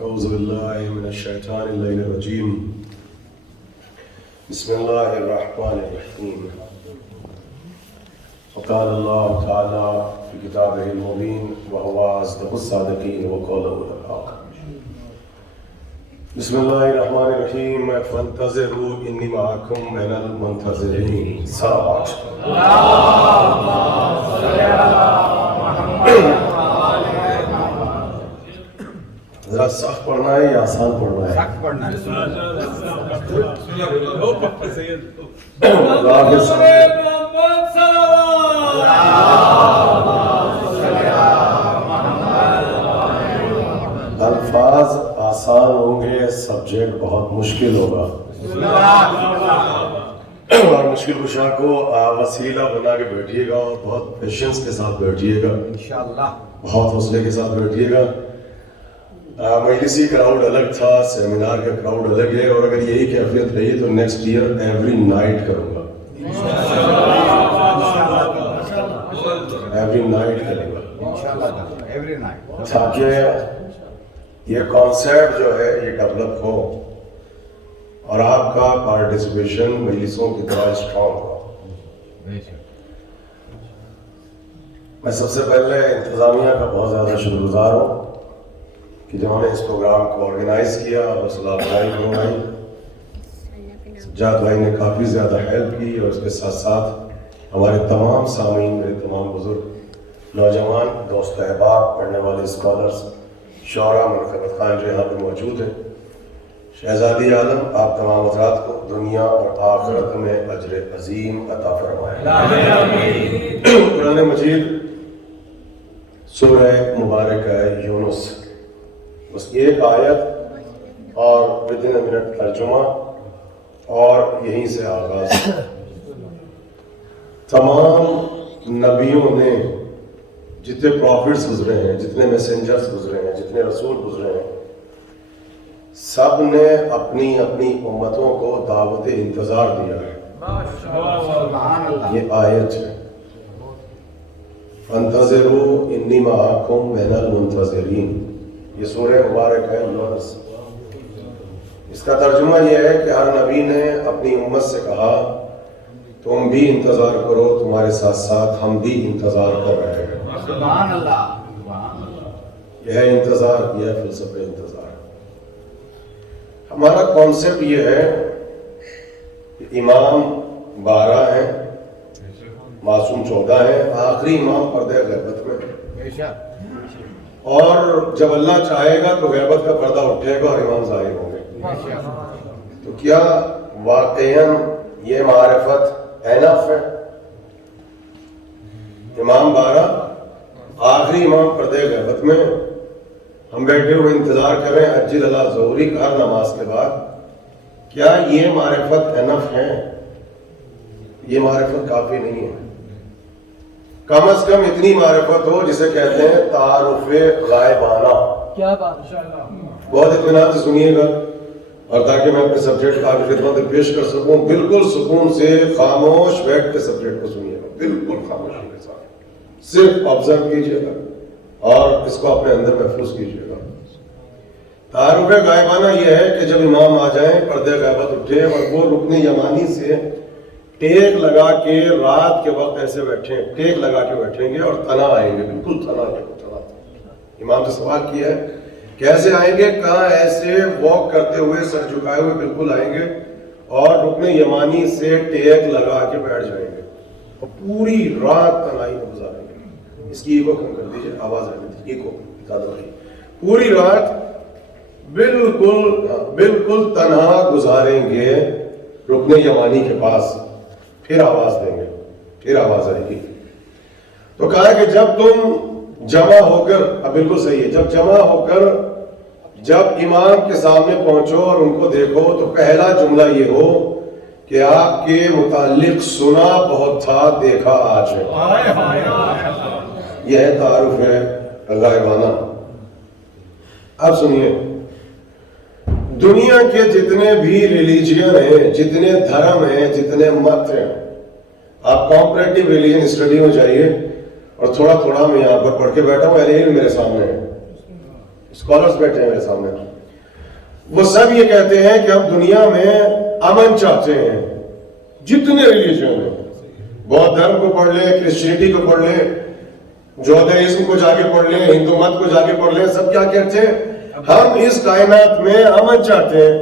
اعوذ باللہ من الشیطان الرجیم بسم اللہ الرحمن الرحیم وقال اللہ تعالی فی کتابہ المبین وهو اصدق الصادقین وقوله الحق بسم اللہ الرحمن الرحیم فانتظروا انی معکم من المنتظرین صلوات ذرا سخت پڑھنا ہے یا آسان پڑھنا ہے؟ سخت پڑھنا ہے. الفاظ آسان ہوں گے، سبجیکٹ بہت مشکل ہوگا، اور مشکل کشا کو وسیلہ بنا کے بیٹھیے گا اور بہت پیشنس کے ساتھ بیٹھیے گا، انشاءاللہ بہت حوصلے کے ساتھ بیٹھیے گا. مجلسی کراؤڈ الگ تھا، سیمینار کا کراؤڈ الگ ہے، اور اگر یہی کیفیت رہی تو نیکسٹ ایئر ایوری نائٹ کروں گا، ایوری نائٹ کروں گا ایوری نائٹ، تاکہ یہ کانسیپٹ جو ہے یہ ڈیولپ ہو اور آپ کا پارٹیسپیشن مجلسوں کی طرح اسٹرانگ ہو. میں سب سے پہلے انتظامیہ کا بہت زیادہ شکر گزار ہوں کہ جنہوں نے اس پروگرام کو آرگنائز کیا، اور سلام بھائی بھائی سجاد بھائی نے کافی زیادہ ہیلپ کی، اور اس کے ساتھ ساتھ ہمارے تمام سامعین، میرے تمام بزرگ نوجوان دوست احباب، پڑھنے والے اسکالرز، شعراء، منقبت خان جو یہاں پہ موجود ہیں، شہزادی عالم، آپ تمام حضرات کو دنیا اور آخرت میں اجر عظیم عطا فرمائے. قرآن مجید سورہ مبارک ہے یونس، بس ایک آیت اور ودن منٹ ترجمہ اور یہیں سے آغاز. تمام نبیوں نے، جتنے پروفٹس گزرے ہیں، جتنے میسنجرز گزرے ہیں، جتنے رسول گزرے ہیں، سب نے اپنی اپنی امتوں کو دعوت انتظار دیا ہے. یہ آیت ہے، فانتظروا انی معکم من المنتظرین. یہ سورہ مبارک ہے یونس. اس کا ترجمہ یہ ہے کہ ہر نبی نے اپنی امت سے کہا تم بھی انتظار کرو، تمہارے ساتھ ساتھ ہم بھی انتظار کر رہے ہیں. سبحان اللہ. یہ ہے انتظار، یہ ہے فلسفہ انتظار. ہمارا کانسیپٹ یہ ہے کہ امام 12 ہیں، معصوم 14 ہیں، آخری امام پردہ غیبت میں، اور جب اللہ چاہے گا تو غیبت کا پردہ اٹھے گا اور امام ظاہر ہوں گے. تو کیا واقعاً یہ معرفت اینف ہے؟ امام 12، آخری امام پردہ غیبت میں، ہم بیٹھے ہوئے انتظار کر رہے ہیں عجل اللہ ظہوری کا ہر نماز کے بعد. کیا یہ معرفت اینف ہے؟ یہ معرفت کافی نہیں ہے. کم از کم اتنی معرفت ہو جسے کہتے ہیں تعارف غائبانہ. کیا بات. بہت اطمینان سے سنیے گا، اور تاکہ میں اپنے سبجیکٹ کا آپ کی خدمت میں پیش کر سکوں، بالکل سکون سے خاموش بیٹھ کے سبجیکٹ کو سنیے گا، بالکل خاموشی کے ساتھ، صرف آبزرو کیجیے گا اور اس کو اپنے اندر محفوظ کیجیے گا. تعارف غائبانہ یہ ہے کہ جب امام آ جائیں، پردہ غیبت اٹھے، اور وہ رکن یمانی سے ٹیک لگا کے رات کے وقت ایسے بیٹھیں، ٹیک لگا کے بیٹھیں گے اور تنا آئیں گے، بالکل تنا. امام سے سوال کیا ہے کیسے آئیں گے؟ کہاں ایسے واک کرتے ہوئے، سر جھکائے ہوئے بالکل آئیں گے، اور رکن یمانی سے ٹیک لگا کے بیٹھ جائیں گے، اور پوری رات تنہائی میں گزاریں گے. اس کی ایکو کم کر دیجیے، آواز آنے دیجیے، ایکو پوری رات بالکل تنہا گزاریں گے رکن یمانی کے پاس. پھر آواز دیں گے، پھر آواز آئے گی. تو کہا کہ جب تم جمع ہو کر، اب بالکل صحیح ہے، جب جمع ہو کر جب امام کے سامنے پہنچو اور ان کو دیکھو تو پہلا جملہ یہ ہو کہ آپ کے متعلق سنا بہت تھا، دیکھا آج ہے. یہ ہے تعارف ہے غائبانہ. اب سنیے، دنیا کے جتنے بھی ریلیجین ہیں، جتنے دھرم ہیں، جتنے مت ہیں، آپ کمپریٹیو ریلیجن اسٹڈی میں جائیے، اور تھوڑا تھوڑا میں یہاں پر پڑھ کے بیٹھا ہوں، اہل علم میرے سامنے ہے، اسکالرس بیٹھے ہیں میرے سامنے، وہ سب یہ کہتے ہیں کہ ہم دنیا میں امن چاہتے ہیں. جتنے ریلیجن ہیں، بودھ دھرم کو پڑھ لیں، کرسچینٹی کو پڑھ لیں، جودھائزم کو جا کے پڑھ لیں، ہندو مت کو جا کے پڑھ لیں، سب کیا کہتے ہیں؟ ہم اس کائنات میں امن چاہتے ہیں.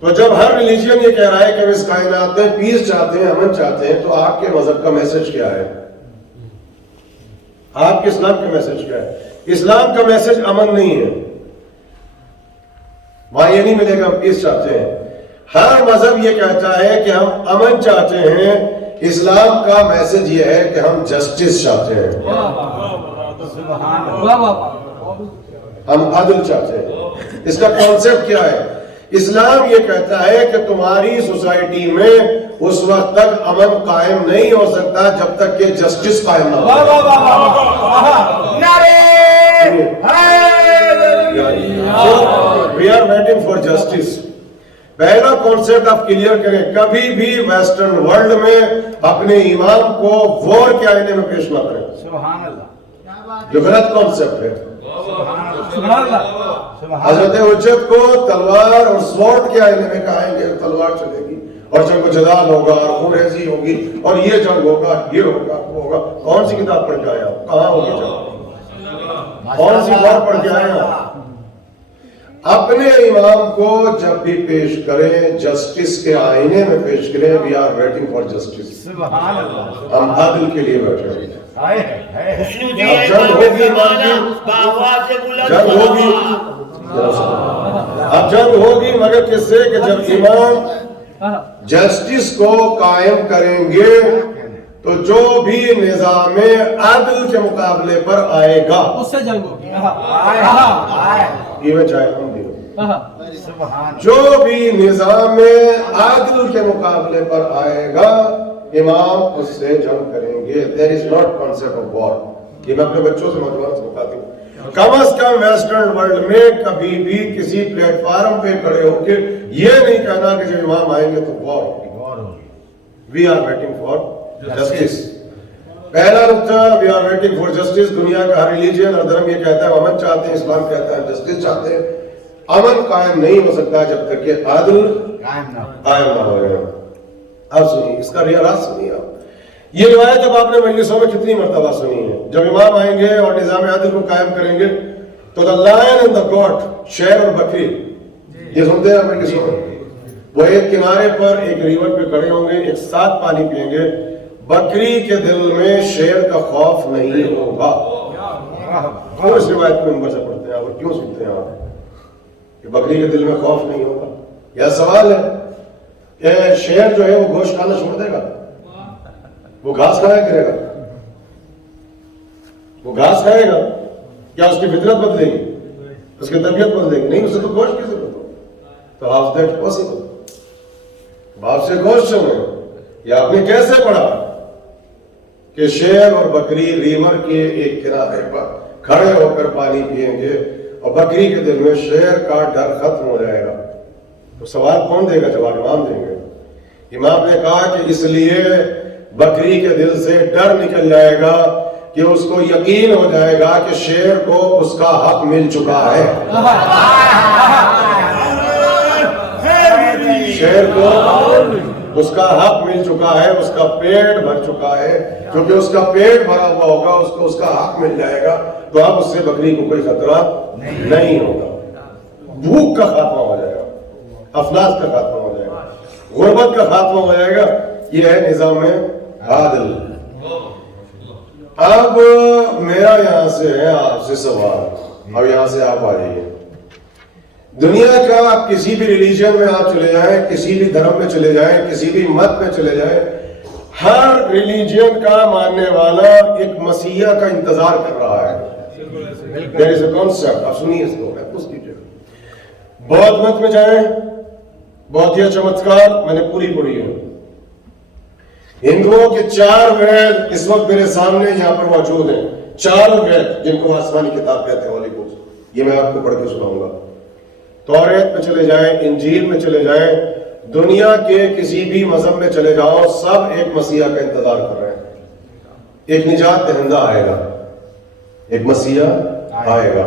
تو جب ہر ریلیجن یہ کہہ رہا ہے کہ ہم اس کائنات میں پیس چاہتے ہیں، امن چاہتے ہیں، تو آپ کے مذہب کا میسج کیا ہے؟ آپ کے اسلام کا میسج کیا ہے؟ اسلام کا میسج امن نہیں ہے، وہاں یہ نہیں ملے گا ہم پیس چاہتے ہیں. ہر مذہب یہ کہتا ہے کہ ہم امن چاہتے ہیں. اسلام کا میسج یہ ہے کہ ہم جسٹس چاہتے ہیں، ہم عدل چاہتے ہیں. اس کا کانسیپٹ کیا ہے؟ اسلام یہ کہتا ہے کہ تمہاری سوسائٹی میں اس وقت تک امن قائم نہیں ہو سکتا جب تک کہ جسٹس قائم نہ ہو. We are waiting for justice. پہلا کانسیپٹ آپ کلیئر کریں، کبھی بھی ویسٹرن ورلڈ میں اپنے امام کو وار کے آئینے میں پیش نہ کریں. سبحان اللہ، جو غلط کانسیپٹ ہے. سبحان اللہ. حضرت حجت کو تلوار اور سوارڈ کے آئینے میں کہیں گے تلوار چلے گی اور جنگ و جدال ہوگا اور خون ریزی ہوگی اور یہ جنگ ہوگا، یہ ہوگا، وہ ہوگا. کون سی کتاب پڑھ کے آئے آپ؟ کہاں ہوگی جنگ؟ کون سی بات پڑھ کے آئے آپ؟ اپنے امام کو جب بھی پیش کریں جسٹس کے آئینے میں پیش کریں. We are waiting for justice. سبحان اللہ. ہم عدل کے لیے بیٹھے ہیں. ہے جنگ ہوگی امام کی، جنگ ہوگی، اب جنگ ہوگی مگر کس سے؟ کہ جب امام جسٹس کو قائم کریں گے تو جو بھی نظام عدل کے مقابلے پر آئے گا اس سے جنگ ہوگی. یہ میں چاہے ہم بھی سبحان جو بھی نظام عدل کے مقابلے پر آئے گا امام اس سے جنگ کریں گے. There is not concept of war. یہ میں اپنے بچوں سے نوجوانوں سے بتاتی ہوں. کم از کم ویسٹرن ورلڈ میں کبھی بھی کسی پلیٹ فارم پہ کھڑے ہو کے یہ نہیں کہنا کہ جب امام آئیں گے تو وار ہوگی. We are waiting for justice. پہلا نقطہ، we are waiting for justice. دنیا کا ہر ریلیجن اور دھرم یہ کہتا ہے امن چاہتے ہیں، اسلام کہتا ہے جسٹس چاہتے ہیں. امن قائم نہیں ہو سکتا جب تک کہ عدل قائم نہ ہو جائے. اب سنیے اس کا ریاض سنیے آپ. یہ روایت اب آپ نے مجلسوں میں کتنی مرتبہ سنی ہے. جب امام آئیں گے اور نظام عدل کو قائم کریں گے تو دا لائن اینڈ دا گوٹ، شیر اور بکری، یہ سنتے ہیں آپ مجلسوں میں. وہ ایک کنارے پر ایک ریور پہ کھڑے ہوں گے، ایک ساتھ پانی پئیں گے. بکری کے دل میں شیر کا خوف نہیں ہوگا. کیوں اس روایت میں ممبر سے پڑھتے ہیں آپ اور کیوں سنتے ہیں آپ کہ بکری کے دل میں خوف نہیں ہوگا؟ یہ سوال ہے کہ شیر جو ہے وہ گوشت کھانا چھوڑ دے گا؟ وہ گھاس کھایا کرے گا؟ وہ گھاس کھائے گا؟ کیا اس کی فطرت بدلے گی؟ اس کی طبیعت بدلے گی؟ نہیں، اسے تو گوشت کی ضرورت ہو. تو ہاؤ از دیٹ پاسبل؟ باپ سے گوشت سنیں. یہ آپ نے کیسے پڑھا کہ شیر اور بکری ریور کے ایک کنارے پر کھڑے ہو کر پانی پئیں گے اور بکری کے دل میں شیر کا ڈر ختم ہو جائے گا؟ تو سوال کون دے گا؟ جواب امام دیں گے. امام نے کہا کہ اس لیے بکری کے دل سے ڈر نکل جائے گا کہ اس کو یقین ہو جائے گا کہ شیر کو اس کا حق مل چکا ہے. شیر کو اس کا حق مل چکا ہے، اس کا پیٹ بھر چکا ہے. کیونکہ اس کا پیٹ بھرا ہوا ہوگا، اس کو اس کا حق مل جائے گا تو اب اس سے بکری کو کوئی خطرہ نہیں ہوگا. بھوک کا خاتمہ ہو جائے گا، افلاس کا خاتمہ ہو جائے گا، غربت کا خاتمہ ہو جائے گا. یہ ہے نظام عادل. اب میرا یہاں سے ہے آپ سے سوال، اب یہاں سے آپ آ جائیے. دنیا کا آپ کسی بھی ریلیجن میں آپ چلے جائیں، کسی بھی دھرم میں چلے جائیں، کسی بھی مت میں چلے جائیں، ہر ریلیجن کا ماننے والا ایک مسیح کا انتظار کر رہا ہے. There is a concept. آپ سنیے اس کو، محفوظ کیجیے. بودھ مت میں جائیں، بودھیا چمتکار میں نے پوری پڑھی ہے. ہندوؤں کے 4 وید اس وقت میرے سامنے یہاں پر موجود ہیں. 4 وید جن کو آسمانی کتاب کہتے ہیں، ہولی بکس. یہ میں آپ کو پڑھ کے سناؤں گا. توریت میں چلے جائیں، انجیل میں چلے جائیں، دنیا کے کسی بھی مذہب میں چلے جاؤ، سب ایک مسیح کا انتظار کر رہے ہیں. ایک نجات دہندہ آئے گا، ایک مسیح آئے گا.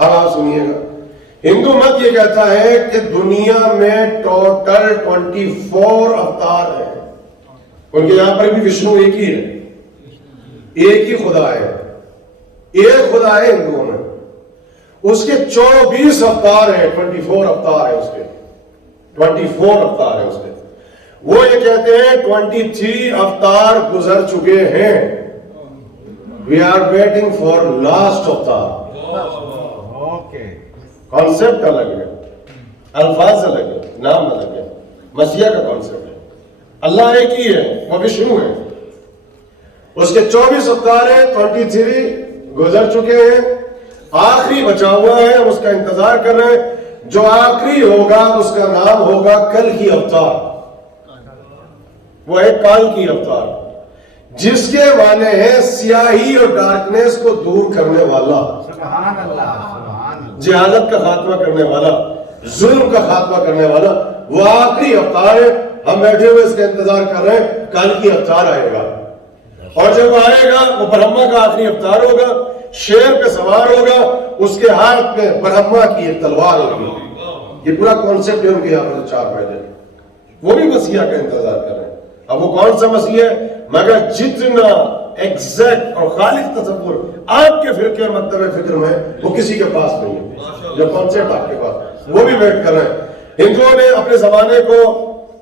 اب آپ سنیے گا، ہندو مت یہ کہتا ہے کہ دنیا میں ٹوٹل 24 اوتار ہیں، ان کے یہاں پر بھی وشنو ایک ہی ہے، ایک ہی خدا ہے، ایک خدا ہے ہندوؤں میں، اس کے 24 اوتار ہیں، 24 اوتار ہیں اس کے، 24 اوتار ہیں اس کے۔ وہ یہ کہتے ہیں 23 اوتار گزر چکے ہیں، we are waiting for last اوتار۔ اوکے، کانسیپٹ الگ ہے، الفاظ الگ ہے، نام الگ ہے، مسیح کا کانسیپٹ ہے۔ اللہ ایک ہی ہے، وہ وشنو ہے، اس کے 24 اوتار ہیں، 23 گزر چکے ہیں، آخری بچا ہوا ہے، ہم اس کا انتظار کر رہے ہیں، جو آخری ہوگا اس کا نام ہوگا کل کی اوتار، وہ ہے کال کی اوتار، جس کے معنی ہے سیاہی اور ڈارکنیس کو دور کرنے والا، سبحان اللہ، سبحان اللہ، جہالت کا خاتمہ کرنے والا، ظلم کا خاتمہ کرنے والا، وہ آخری اوتار ہے۔ ہم بیٹھے ہوئے اس کا انتظار کر رہے ہیں، کل کی اوتار آئے گا، اور جب آئے گا وہ برہما کا آخری اوتار ہوگا، شیر پہ سوار ہوگا، اس کے ہاتھ میں برہما کی ایک تلوار ہوگی۔ یہ پورا کانسیپٹ ہے ان کے یہاں پر 4 مہینے، وہ بھی مسیح کا انتظار کر رہے ہیں۔ اب وہ کون سا مسیح ہے؟ مگر جتنا ایگزیکٹ اور خالص تصور آپ کے فرقے اور مکتب فکر میں وہ کسی کے پاس نہیں ہے، جو کانسیپٹ آپ کے پاس، وہ بھی ویٹ کر رہے ہیں۔ ہندوؤں نے اپنے زمانے کو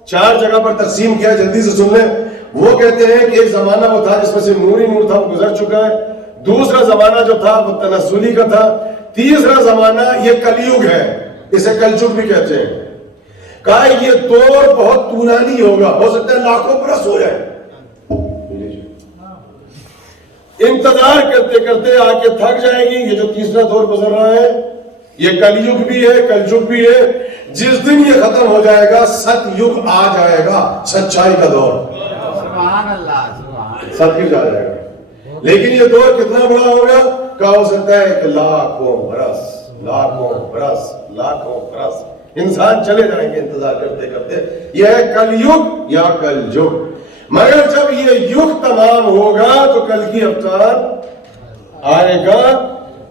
4 جگہ پر تقسیم کیا، جلدی سے سن لیں۔ وہ کہتے ہیں کہ ایک زمانہ وہ تھا جس میں سے نور ہی نور تھا، وہ گزر چکا ہے۔ دوسرا زمانہ جو تھا وہ تنزلی کا تھا۔ تیسرا زمانہ یہ کلیوگ ہے، اسے کلچگ بھی کہتے ہیں۔ کہا یہ دور بہت طولانی ہوگا، ہو سکتا ہے لاکھوں برس ہو جائے۔ انتظار کرتے کرتے آ کے تھک جائیں گی۔ یہ جو تیسرا دور گزر رہا ہے یہ کلیوگ بھی ہے، کلچگ بھی ہے۔ جس دن یہ ختم ہو جائے گا ست یگ آ جائے گا، سچائی کا دور، سبحان اللہ، سبحان ست یگ آ جائے گا۔ لیکن یہ دور کتنا بڑا ہوگا؟ کہا ہو سکتا ہے کہ لاکھوں برس، لاکھوں برس، لاکھوں برس انسان چلے جائیں گے انتظار کرتے کرتے۔ یہ ہے کل یگ یا کل جگ۔ مگر جب یہ یگ تمام ہوگا تو کل کی اوتار آئے گا،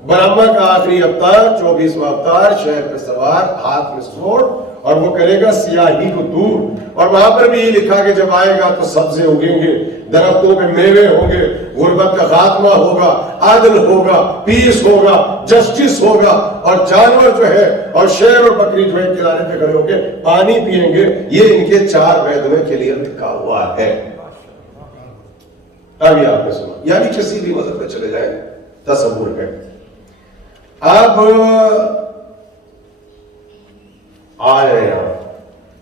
برہما کا آخری اوتار، 24واں اوتار، شہر پہ سوار، ہاتھ میں سوڑ، اور وہ کرے گا سیاہی کو دور۔ اور وہاں پر بھی یہ لکھا کہ جب آئے گا تو سبزے اگیں گے، درختوں پہ میوے ہوں گے، غربت کا خاتمہ ہوگا، عدل ہوگا، پیس ہوگا، جسٹس ہوگا، اور جانور جو ہے اور شیر اور بکری جو ہے کنارے پہ کھڑے ہو کے پانی پیئیں گے۔ یہ ان کے 4 وید میں کلیئر لکھا ہوا ہے۔ ابھی آپ نے سنا، یعنی کسی بھی مذہب پہ چلے جائیں تصور ہے۔ اب آئے یہاں،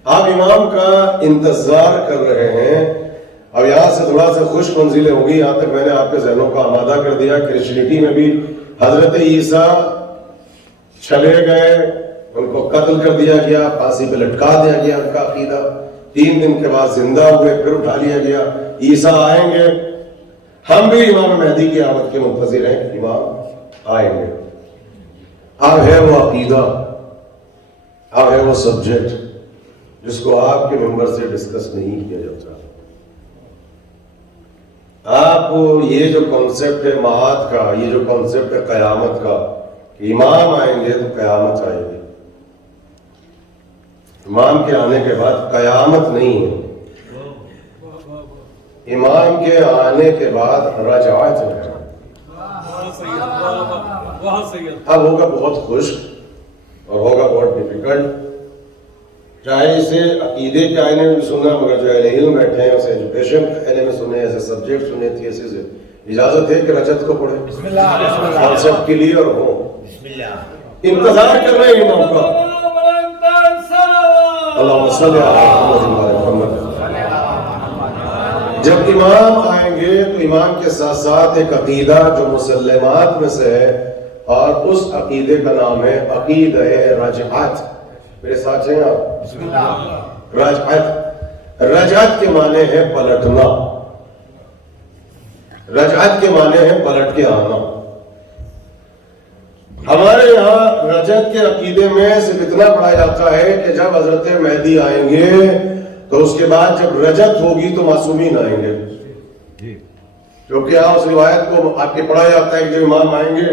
آپ امام کا انتظار کر رہے ہیں۔ اب یہاں سے تھوڑا سا خوش منزلیں ہوگی، یہاں تک میں نے آپ کے ذہنوں کو آمادہ کر دیا۔ کرسچینٹی میں بھی حضرت عیسیٰ چلے گئے، ان کو قتل کر دیا گیا، پھانسی پہ لٹکا دیا گیا، ان کا عقیدہ 3 دن کے بعد زندہ ہوئے، پھر اٹھا لیا گیا۔ عیسیٰ آئیں گے، ہم بھی امام مہدی کی آمد کے منتظر ہیں، امام آئیں گے۔ اب ہے وہ عقیدہ، اب ہے وہ سبجیکٹ جس کو آپ کے ممبر سے ڈسکس نہیں کیا جاتا۔ آپ یہ جو کانسیپٹ ہے معاد کا، یہ جو کانسیپٹ ہے قیامت کا، کہ امام آئیں گے تو قیامت آئے گی، امام کے آنے کے بعد قیامت نہیں ہے، امام کے آنے کے بعد رجعت ہے۔ اب ہوگا بہت خشک اور ہوگا بہت ڈیفیکلٹ، چاہے اسے عقیدے کے آئینے میں بھی سننا، مگر جو اہل علم بیٹھے ہیں اسے ایجوکیشن کے آئینے میں سنیں، ایسے سبجیکٹ سنیں، تھیسس سے اجازت ہے کہ رجت کو پڑھیں، بسم اللہ، بسم اللہ، کانسیپٹ کلیئر ہو۔ بسم اللہ۔ انتظار کر رہے ہیں امام کا۔ اللہم صلی علی محمد و آل محمد۔ جب امام آئیں گے تو امام کے ساتھ ساتھ ایک عقیدہ جو مسلمات میں سے ہے، اور اس عقیدے کا نام ہے عقیدہ رجعت۔ میرے ساتھ ہیں آپ؟ بسم اللہ۔ رجعت، رجعت کے معنی ہے پلٹنا، رجعت کے معنی ہے پلٹ کے آنا۔ ہمارے یہاں رجعت کے عقیدے میں صرف اتنا پڑھا جاتا ہے کہ جب حضرت مہدی آئیں گے تو اس کے بعد جب رجعت ہوگی تو معصومین آئیں گے، جی، جو کہ یہاں اس روایت کو آپ کے پڑھا جاتا ہے کہ جب امام آئیں گے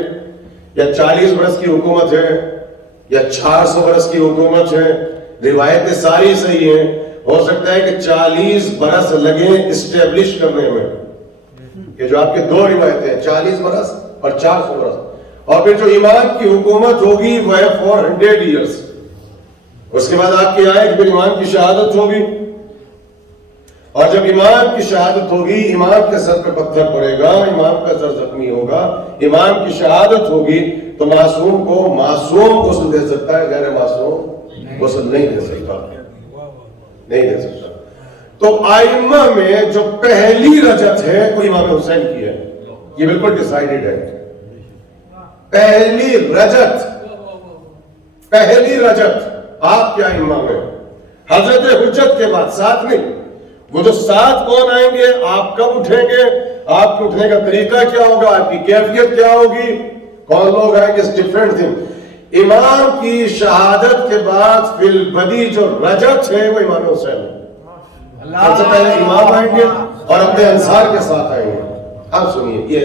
یا 40 برس کی حکومت ہے یا 400 برس کی حکومت ہے، روایتیں ساری صحیح ہیں، ہو سکتا ہے کہ 40 برس لگیں اسٹیبلش کرنے میں، کہ جو آپ کے دو روایتیں ہیں 40 برس اور 400 برس، اور پھر جو امام کی حکومت ہوگی وہ ہے 400 ایئرس، اس کے بعد آپ کی آئے کہ پھر امام کی شہادت ہوگی، اور جب امام کی شہادت ہوگی امام کے سر پہ پتھر پڑے گا، امام کا سر زخمی ہوگا، امام کی شہادت ہوگی، تو معصوم کو معصوم غسل دے سکتا ہے، غیر معصوم غسل نہیں دے سکتا، نہیں دے سکتا۔ تو ائمہ میں جو پہلی رجت ہے وہ امام حسین کی ہے، یہ بالکل ڈیسائیڈڈ ہے۔ پہلی رجت آپ کے ائمہ میں، حضرت حجت کے بعد، ساتھ نہیں۔ وہ جو ساتھ کون آئیں گے، آپ کب اٹھیں گے، آپ کے اٹھنے کا طریقہ کیا ہوگا، آپ کی کیفیت کیا ہوگی، کون لوگ آئیں گے، ڈفرینٹ تھنگ۔ امام کی شہادت کے بعد فی البدی جو رجت ہے وہ امام حسین ہے۔ سب سے پہلے امام آئیں گے اور اپنے انصار کے ساتھ آئیں گے۔ اب سنیے، یہ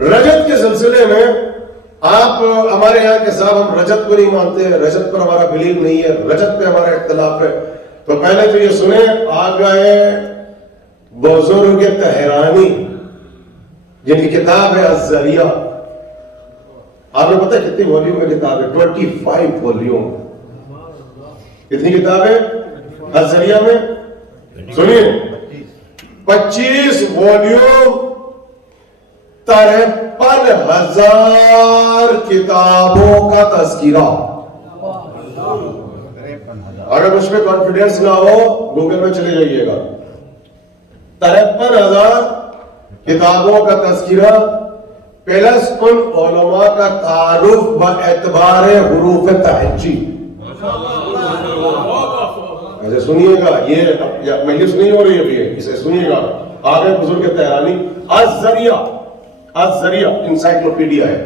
رجت کے سلسلے میں آپ ہمارے یہاں کے صاحب ہم رجت کو نہیں مانتے ہیں، رجت پر ہمارا بلیو نہیں ہے، رجت پہ ہمارا اختلاف ہے، تو پہلے تو یہ سنیں، آ گئے بزرگ تہرانی جن کی کتاب ہے الذریعہ۔ آپ نے پتہ کتنی والیوم میں کتاب ہے؟ 25 والیوم۔ کتنی کتاب ہے الذریعہ میں؟ سنیے، 25 والیوم، 53,000 کتابوں کا تذکرہ۔ اگر مجھ پہ کانفیڈنس نہ ہو گوگل میں چلے جائیے گا، 53,000 کتابوں کا تذکرہ، پلس ان علماء کا تعارف باعتبار حروف تہجی۔ ایسے سنیے گا، یہ مجلس نہیں ہو رہی ابھی، اسے سنیے گا۔ آگے بزرگ تہرانی الذریعہ انسائکلوپیڈیا ہے،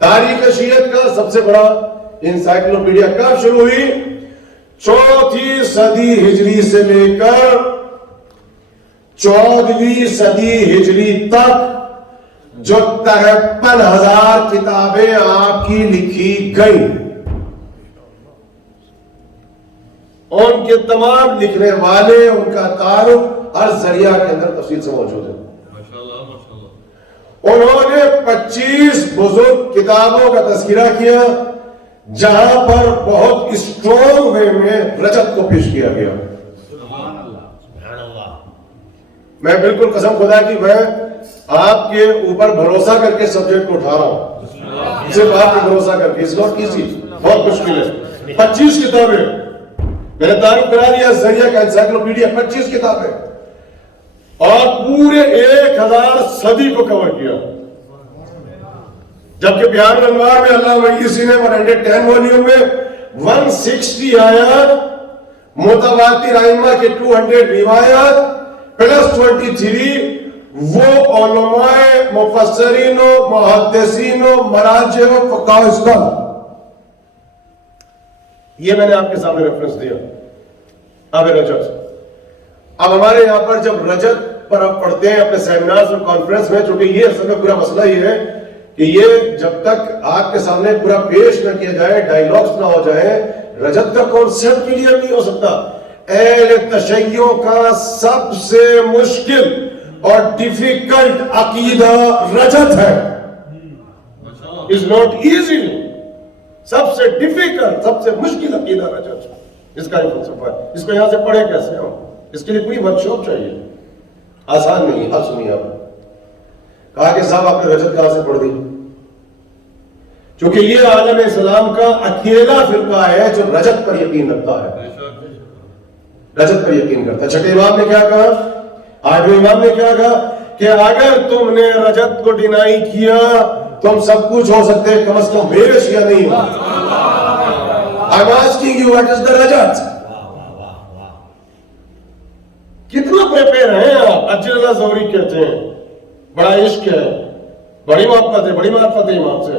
تاریخ شیعت کا سب سے بڑا انسائکلوپیڈیا۔ کب شروع ہوئی؟ 4ویں صدی ہجری سے لے کر 14ویں صدی ہجری تک جو 53,000 کتابیں آپ کی لکھی گئی، ان کے تمام لکھنے والے، ان کا تعارف الذریعہ کے اندر تفصیل سے موجود ہے۔ انہوں نے 25 بزرگ کتابوں کا تذکرہ کیا جہاں پر بہت اسٹرانگ وے میں رجت کو پیش کیا گیا۔ میں بالکل قسم خدا کی میں آپ کے اوپر بھروسہ کر کے سبجیکٹ کو اٹھا رہا ہوں، صرف آپ پہ بھروسہ کر کے، اس نوٹ ایزی، بہت مشکل ہے۔ 25 کتابیں میں نے تعریف کرا دیا، ذریعہ کا انسائکلوپیڈیا، 25 کتابیں، اور پورے 1000 صدی کو کور کیا۔ جبکہ بیان الانوار میں علامہ مجلسی نے 110 والیوم میں 160 آیات، متواتر ائمہ کے 200 روایات، پلس 23 وہ علماء مفسرین و محدثین و مراجع و فقہاء، یہ میں نے آپ کے سامنے ریفرنس دیا۔ اب رجت، اب ہمارے یہاں پر جب رجت پر آپ پڑھتے ہیں اپنے سیمینارز اور کانفرنس میں، چونکہ یہ اصل میں پورا مسئلہ یہ ہے کہ یہ جب تک آپ کے سامنے پورا پیش نہ کیا جائے، ڈائیلاگز نہ ہو جائے، رجت کا کانسیپٹ کلیئر نہیں ہو سکتا۔ اہل تشیع کا سب سے مشکل اور ڈیفیکلٹ عقیدہ رجت ہے، از ناٹ ایزی، سب سے ڈیفیکلٹ، سب سے مشکل عقیدہ رجت، اس کا ایک فلسفہ ہے۔ اس کو یہاں سے پڑھے کیسے ہم؟ اس کے لیے پوری ورکشاپ چاہیے، آسان نہیں۔ اب سنیے، آپ کہا کہ صاحب آپ نے رجت کہاں سے پڑھ دی؟ چونکہ یہ عالم اسلام کا اکیلا فرقہ ہے جو رجت پر یقین رکھتا ہے، رجت پر یقین کرتا ہے۔ چھٹے امام نے کیا کہا، 8ویں امام نے کیا کہا کہ اگر تم نے رجت کو ڈینائی کیا تم سب کچھ ہو سکتے، کم از کم میرے شیعہ نہیں ہو۔ I'm asking you what is the Rajat? کتنا پریپیئر ہیں آپ؟ اجر اللہ زوری کہتے ہیں بڑا عشق ہے، بڑی محبت ہے، بڑی معرفت ہے امام سے۔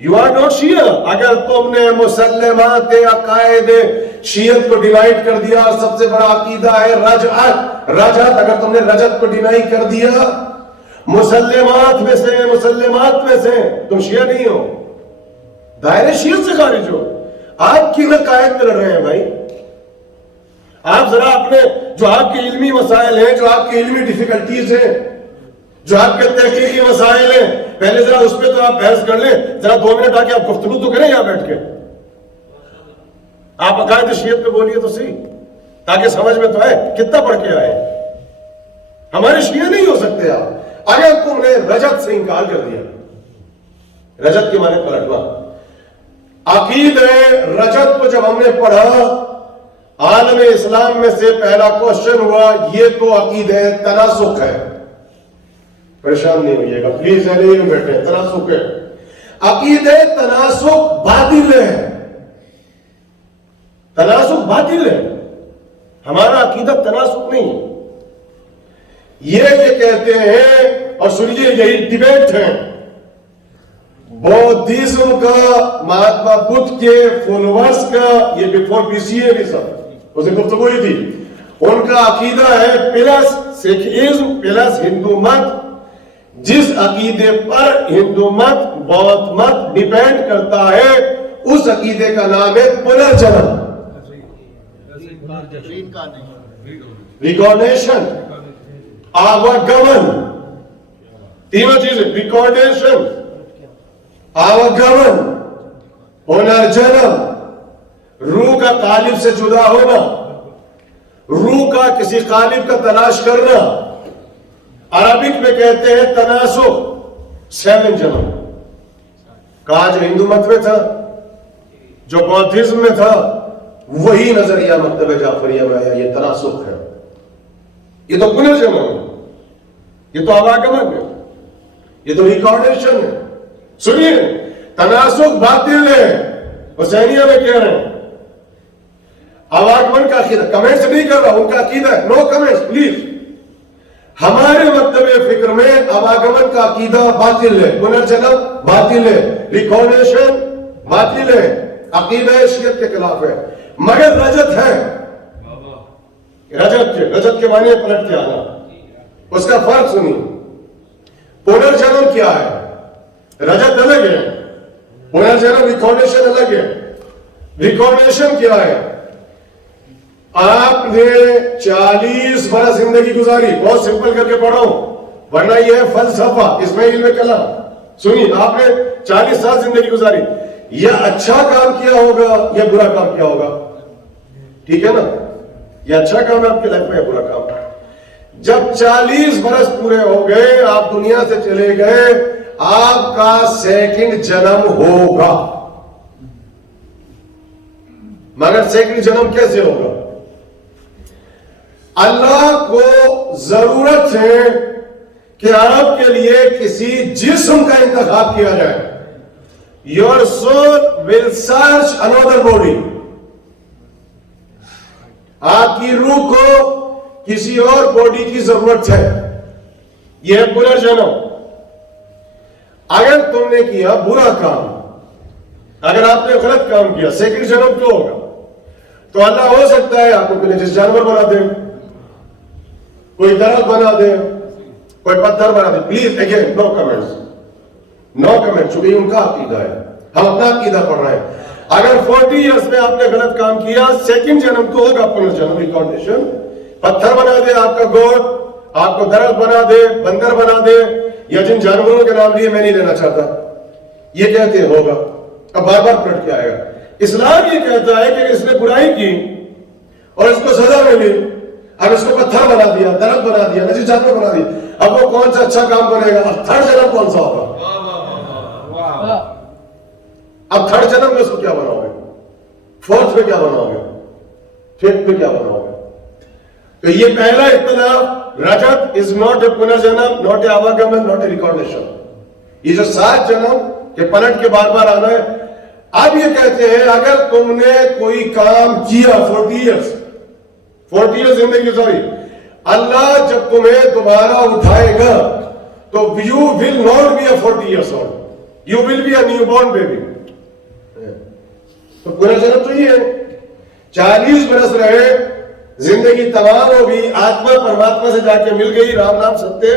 یو آر ناٹ شیعہ۔ اگر تم نے مسلمات عقائد شیعت کو ڈیوائیڈ کر دیا، سب سے بڑا عقیدہ ہے رجعت، اگر تم نے رجت کو ڈینائی کر دیا، مسلمات میں سے تم شیعہ نہیں ہو، دائرے شیعہ سے خارج ہو، آپ کی عقائد میں لڑ رہے ہیں بھائی. آپ ذرا اپنے جو آپ کے علمی مسائل ہیں، جو آپ کی علمی ڈیفیکلٹیز ہیں، جو آپ کے تحقیقی مسائل ہیں، پہلے ذرا اس پہ تو آپ بحث کر لیں. ذرا 2 منٹ آ کے آپ گفتگو تو کریں یہاں بیٹھ کے. آپ عقائد شیعت پہ بولیے تو صحیح، تاکہ سمجھ میں تو آئے کتنا پڑھ کے آئے. ہمارے شیعہ نہیں ہو سکتے آپ. اگر تم نے رجت سے انکار کر دیا، رجت کے معنی پلٹنا، عقیدہ رجت کو جب ہم نے پڑھا، عالم اسلام میں سے پہلا کوشچن ہوا یہ تو عقیدہ تناسخ ہے. پریشان نہیں ہوئیے گا پلیز، نہیں بیٹھے، تناسخ ہے. عقیدہ تناسخ باطل ہے، تناسخ باطل ہے. ہمارا عقیدہ تناسخ نہیں ہے. یہ کہتے ہیں، اور سنیے یہی ڈیبیٹ ہے بودھزم کا، مہاتما بدھ کے فالوورز کا، یہ بیفور BCA بھی سب اسے گفتگو ہی تھی. ان کا عقیدہ ہے پلس سکھزم پلس ہندو مت، جس عقیدے پر ہندو مت بودھ مت ڈیپینڈ کرتا ہے اس عقیدے کا نام ہے پنرجنم، ریکارڈیشن، آواگمن. تینوں چیزیں، ریکارڈیشن، آواگمن، پنرجنم، روح کا قالب سے جدا ہونا، روح کا کسی قالب کا تلاش کرنا. عربک میں کہتے ہیں تناسخ، 7 جنم. کہا جو ہندو مت میں تھا، جو بودھزم میں تھا، وہی نظریہ مکتب جعفریہ میں آیا. یہ تناسخ ہے، یہ تو پنرجنم ہے، یہ تو آواگمن ہے، یہ تو ریکارڈیشن ہے. سنیے، تناسخ باطل ہے، حسینیہ میں کہہ رہے ہیں. آواگمن کا عقیدہ، کمنٹس نہیں کر رہا، ان کا عقیدہ ہے، نو کمنٹس پلیز. ہمارے مکتب فکر میں آواگمن کا عقیدہ باطل ہے، پنرجنم باطل ہے، ریکارڈیشن باطل ہے، عقیدہ شیعت کے خلاف ہے. مگر رجت ہے، رجت کے معنی پلٹ کے آنا، اس کا فرق سنیے. پنرجنم کیا ہے؟ رجت الگ ہے، پنرجنم ریکارڈیشن الگ ہے. ریکارڈیشن کیا ہے؟ آپ نے 40 برس زندگی گزاری، بہت سمپل کر کے پڑھو ورنہ یہ ہے فلسفہ، اس میں علم کلام. سنیے، آپ نے 40 سال زندگی گزاری، یہ اچھا کام کیا ہوگا یا برا کام کیا ہوگا؟ ٹھیک ہے نا، یہ اچھا کام ہے آپ کی لائف میں یا برا کام؟ جب 40 برس پورے ہو گئے، آپ دنیا سے چلے گئے، آپ کا 2nd جنم ہوگا. مگر 2nd جنم کیسے ہوگا؟ اللہ کو ضرورت ہے کہ آپ کے لیے کسی جسم کا انتخاب کیا جائے. Your soul will search another body. آپ کی روح کو کسی اور باڈی کی ضرورت ہے. یہ ہے پنرجنم. اگر تم نے کیا برا کام، اگر آپ نے غلط کام کیا، 2nd جنم کیوں ہوگا؟ تو اللہ ہو سکتا ہے آپ کو کوئی جس جانور بنا دے، کوئی درخت بنا دے، کوئی پتھر بنا دے. Please again no comments, no comment, چونکہ ان کا عقیدہ ہے، ہم اپنا عقیدہ پڑھ رہے ہیں. اگر 40 ایئرس میں آپ نے غلط کام کیا، 2nd جنم تو ہوگا پنرجنم، ریکارڈیشن. پتھر بنا دے آپ کا گوڈ، آپ کو درخت بنا دے، بندر بنا دے، یا جن جانوروں کے نام لیے میں نہیں لینا چاہتا، یہ کہتے ہوگا. اب بار بار پلٹ کے آئے گا. اسلام یہ کہتا ہے کہ اس نے برائی کی اور اس کو سزا ملی، اب اس کو پتھر بنا دیا، درخت بنا دیا، نجس جانور بنا دیا، اب وہ کون سا اچھا کام کرے گا؟ اب 3rd جنم کون سا ہوگا؟ اب 3rd جنم میں اس کو کیا بناؤ گے؟ 4th میں کیا بناؤ گے؟ 5th میں کیا بناؤ گے؟ تو یہ پہلا اختلاف، رجت از ناٹ اے پنرجنم، ناٹ اے آواگمن، ناٹ اے ریکارڈیشن. یہ جو 7 جنم کہ پلٹ کے بار بار آنا ہے. اب یہ کہتے ہیں اگر تم نے کوئی کام کیا 40 ایئرس زندگی گزاری، اللہ جب تمہیں دوبارہ اٹھائے گا تو you will not be a 40 years old, you will be a newborn baby. تو پورا جنم تو یہ ہے، 40 برس رہے، زندگی تمام ہو گئی، آتما پرماتما سے جا کے مل گئی، رام نام ستیہ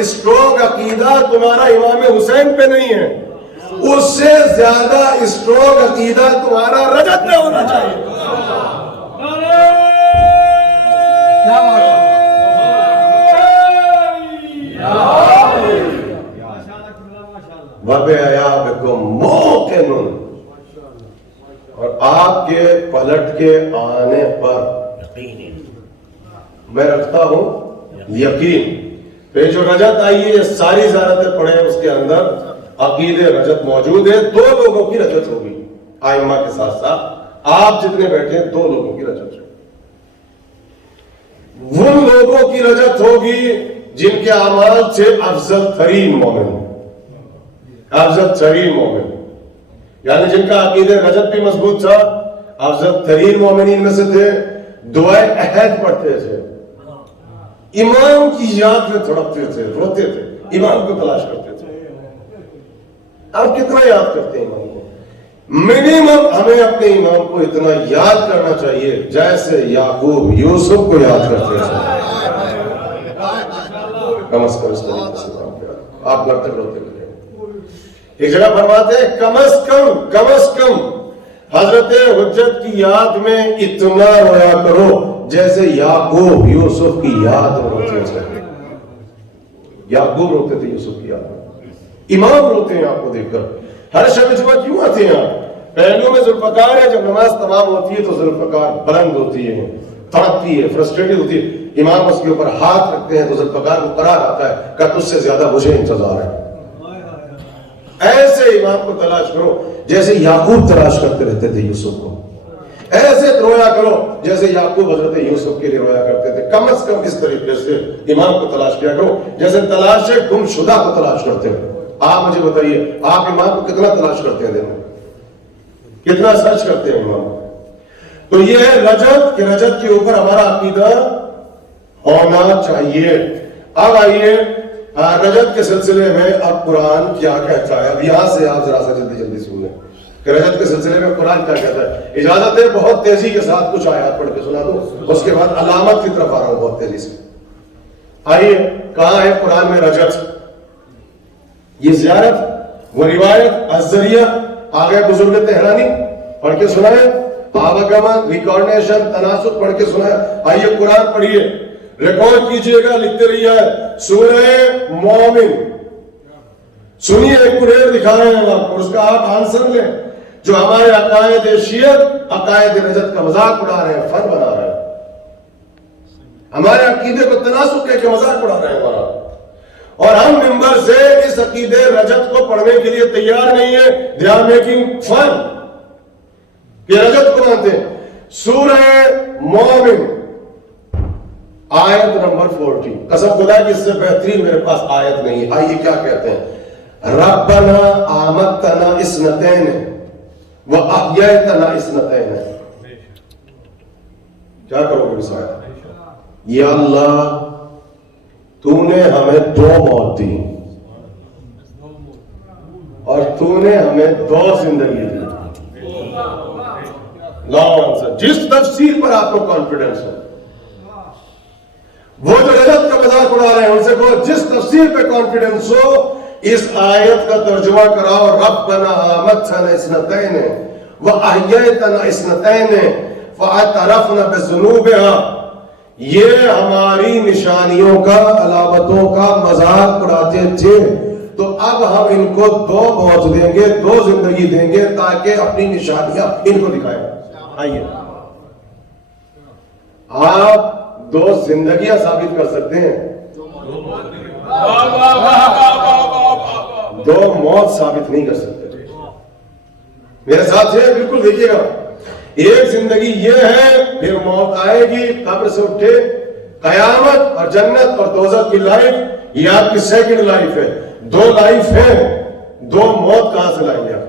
اسٹرانگ عقیدہ تمہارا امام حسین پہ نہیں ہے، اس سے زیادہ اسٹرانگ عقیدہ تمہارا رجت پہ ہونا چاہیے۔ وَبِعَيَابِكُمْ مُوقِنٌ، اور آپ کے پلٹ کے آنے پر میں رکھتا ہوں یقین۔ پھر جو رجت آئی ہے، یہ ساری زیارتیں پڑھیں، اس کے اندر عقید رجت موجود ہے۔ 2 لوگوں کی رجت ہوگی آئمہ کے ساتھ ساتھ، آپ جتنے بیٹھے ہیں 2 لوگوں کی رجت ہوگی۔ ان لوگوں کی رجت ہوگی جن کے اعمال سے افضل ترین مومن، افضل ترین مومن، یعنی جن کا عقید رجت بھی مضبوط تھا، افضل ترین مومنین میں سے تھے، دعائے عہد پڑھتے تھے، امام کی یاد میں تڑپتے تھے، روتے تھے، امام کو تلاش کرتے تھے۔ آپ کتنا یاد کرتے ہیں امام کو؟ منیمم ہمیں اپنے امام کو اتنا یاد کرنا چاہیے جیسے یعقوب یوسف کو یاد کرتے تھے۔ کم از کم اس طریقے سے آپ گھر تک روتے تھے۔ ایک جگہ فرماتے ہیں کم از کم حضرت حجت کی یاد میں اتنا رویا کرو جیسے یعقوب یوسف کی یاد میں روتے تھے۔ یعقوب روتے تھے یوسف کی یاد میں، امام روتے ہیں آپ کو دیکھ کر۔ ہر شب جمعہ کیوں آتے ہیں آپ؟ پہلو میں ذوالفقار ہے، جب نماز تمام ہوتی ہے تو ذوالفقار بلند ہوتی ہے، تڑپتی ہے، فرسٹریٹڈ ہوتی ہے، امام اس کے اوپر ہاتھ رکھتے ہیں تو ذوالفقار کو قرار آتا ہے کہ تجھ سے زیادہ مجھے انتظار ہے۔ ایسے امام کو تلاش کرو جیسے یعقوب تلاش کرتے رہتے تھے یوسف کو، ایسے رویا کرو جیسے یعقوب حضرت یوسف کے لیے رویا کرتے تھے۔ کم از کم اس طریقے سے امام کو تلاش کیا کرو جیسے تلاش گم شدہ کو تلاش کرتے ہو۔ آپ مجھے بتائیے، آپ امام کو کتنا تلاش کرتے ہیں دن میں؟ کتنا سرچ کرتے ہیں امام کو؟ تو یہ ہے رجت، کہ رجت کے اوپر ہمارا عقیدہ ہونا چاہیے۔ اب آئیے رجت کے سلسلے میں اب قرآن کیا کہتا ہے۔ اب یہاں سے آپ ذرا سا جلدی سن لیں کہ رجت کے سلسلے میں قرآن کیا کہتا ہے۔ اجازت ہے بہت تیزی کے ساتھ کچھ آیات پڑھ کے سنا دو، اس کے بعد علامت کی طرف آ رہا ہوں بہت تیزی سے۔ آئیے، کہاں ہے قرآن میں رجت؟ یہ زیارت، وہ روایت، الذریعہ، آگے بزرگ تہرانی پڑھ کے سنائے، آواگمن، ریکارڈیشن، تناسب پڑھ کے سنائے۔ آئیے قرآن پڑھیے، ریکارڈ کیجئے گا، لکھتے رہیے۔ سورہ مومن سنیے، ایک قرآن دکھا رہے ہیں آپ کو، اس کا آپ آنسر لیں۔ جو ہمارے عقائد شیعت، عقائد رجت کا مذاق اڑا رہے ہیں، فن بنا رہے ہیں، ہمارے عقیدے کو تناسب کہہ کے مذاق اڑا رہے ہیں ہمارا، اور ہم ممبر سے اس عقیدے رجت کو پڑھنے کے لیے تیار نہیں ہے۔ they are making fun کہ رجت کو مانتے ہیں۔ سورہ مومن آیت نمبر 40، قسم خدا کی اس سے بہترین میرے پاس آیت نہیں ہے۔ آئیے کیا کہتے ہیں، ربنا آمتنا اثنتین وَأَحْيَيْتَنَا اثنتین۔ کیا کرو گے اس آیت؟ یا اللہ، تو نے ہمیں 2 موت دی اور تو نے ہمیں 2 زندگی دی۔ جس تفسیر پر آپ کو کانفیڈنس ہو، وہ جو رجت کا مذاق اڑا رہے ہیں ان سے کہو جس تفسیر پہ کانفیڈنس ہو، اس آیت کا ترجمہ کراؤ، ربنا آمتنا اثنتین وَأَحْيَيْتَنَا اثنتین فَاعْتَرَفْنَا بِذُنُوبِهَا۔ یہ ہماری نشانیوں کا، علامتوں کا مذاق اڑاتے تھے، تو اب ہم ان کو 2 موت دیں گے، 2 زندگی دیں گے تاکہ اپنی نشانیاں ان کو دکھائیں۔ آئیے، آپ 2 زندگیاں ثابت کر سکتے ہیں، 2 موت ثابت نہیں کر سکتے۔ میرے ساتھ ہے، بالکل دیکھیے گا، ایک زندگی یہ ہے، پھر موت آئے گی، قبر سے اٹھے، قیامت اور جنت اور دوزخ کی لائف، یہ آپ کی سیکنڈ لائف ہے۔ 2 لائف ہے، 2 موت کہاں سے لائیں گے آپ؟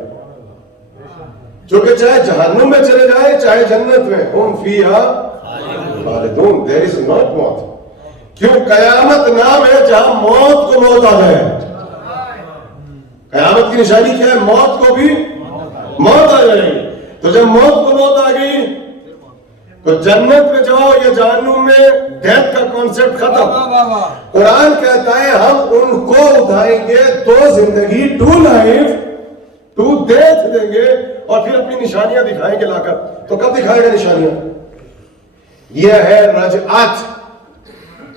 چونکہ چاہے جہنم میں چلے جائے چاہے جنت میں، ہم فیہا خالدون، there is not موت۔ کیوں؟ قیامت نام ہے جہاں موت کو موت آ جائے۔ قیامت کی نشانی کیا ہے؟ موت کو بھی موت آ جائے گی۔ تو جب موت کو موت آ گئی تو جنت میں جاؤ یا جہنم میں، ڈیتھ کا کانسیپٹ ختم۔ قرآن کہتا ہے ہم ان کو اٹھائیں گے تو زندگی، ٹو لائف ٹو ڈیتھ دیں گے، اور پھر اپنی نشانیاں دکھائیں گے لا کر۔ تو کب دکھائے گا نشانیاں؟ یہ ہے رجعت،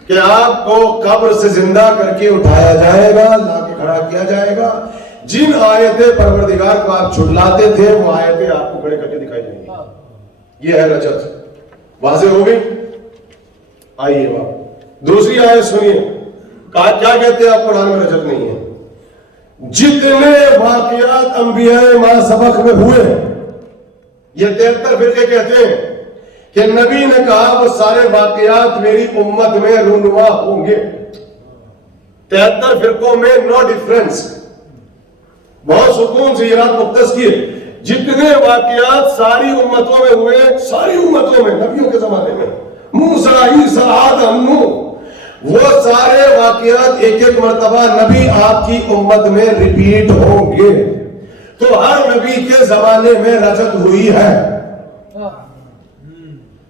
کہ آپ کو قبر سے زندہ کر کے اٹھایا جائے گا، لا کے کھڑا کیا جائے گا۔ جن آیتیں پروردگار کو آپ چھٹلاتے تھے وہ آیتیں آپ کو کھڑے کر کے دکھائی جائیں گی۔ یہ ہے رجعت۔ واضح ہو گئی؟ آئیے بات دوسری آیت سنیے، کہا کیا کہتے ہیں آپ قرآن میں رجعت نہیں ہے؟ جتنے واقعات انبیاء ما سبق میں ہوئے، یہ 73 فرقے کہتے ہیں کہ نبی نے کہا وہ سارے واقعات میری امت میں رونما ہوں گے۔ 73 فرقوں میں نو ڈیفرنس، بہت سکون سے یہ رات مختص کی۔ جتنے واقعات ساری امتوں میں ہوئے، ساری امتوں میں، نبیوں کے زمانے میں، موسیٰ، عیسیٰ، آدم، نوح، وہ سارے واقعات ایک ایک مرتبہ نبی آپ کی امت میں ریپیٹ ہوں گے۔ تو ہر نبی کے زمانے میں رجعت ہوئی ہے۔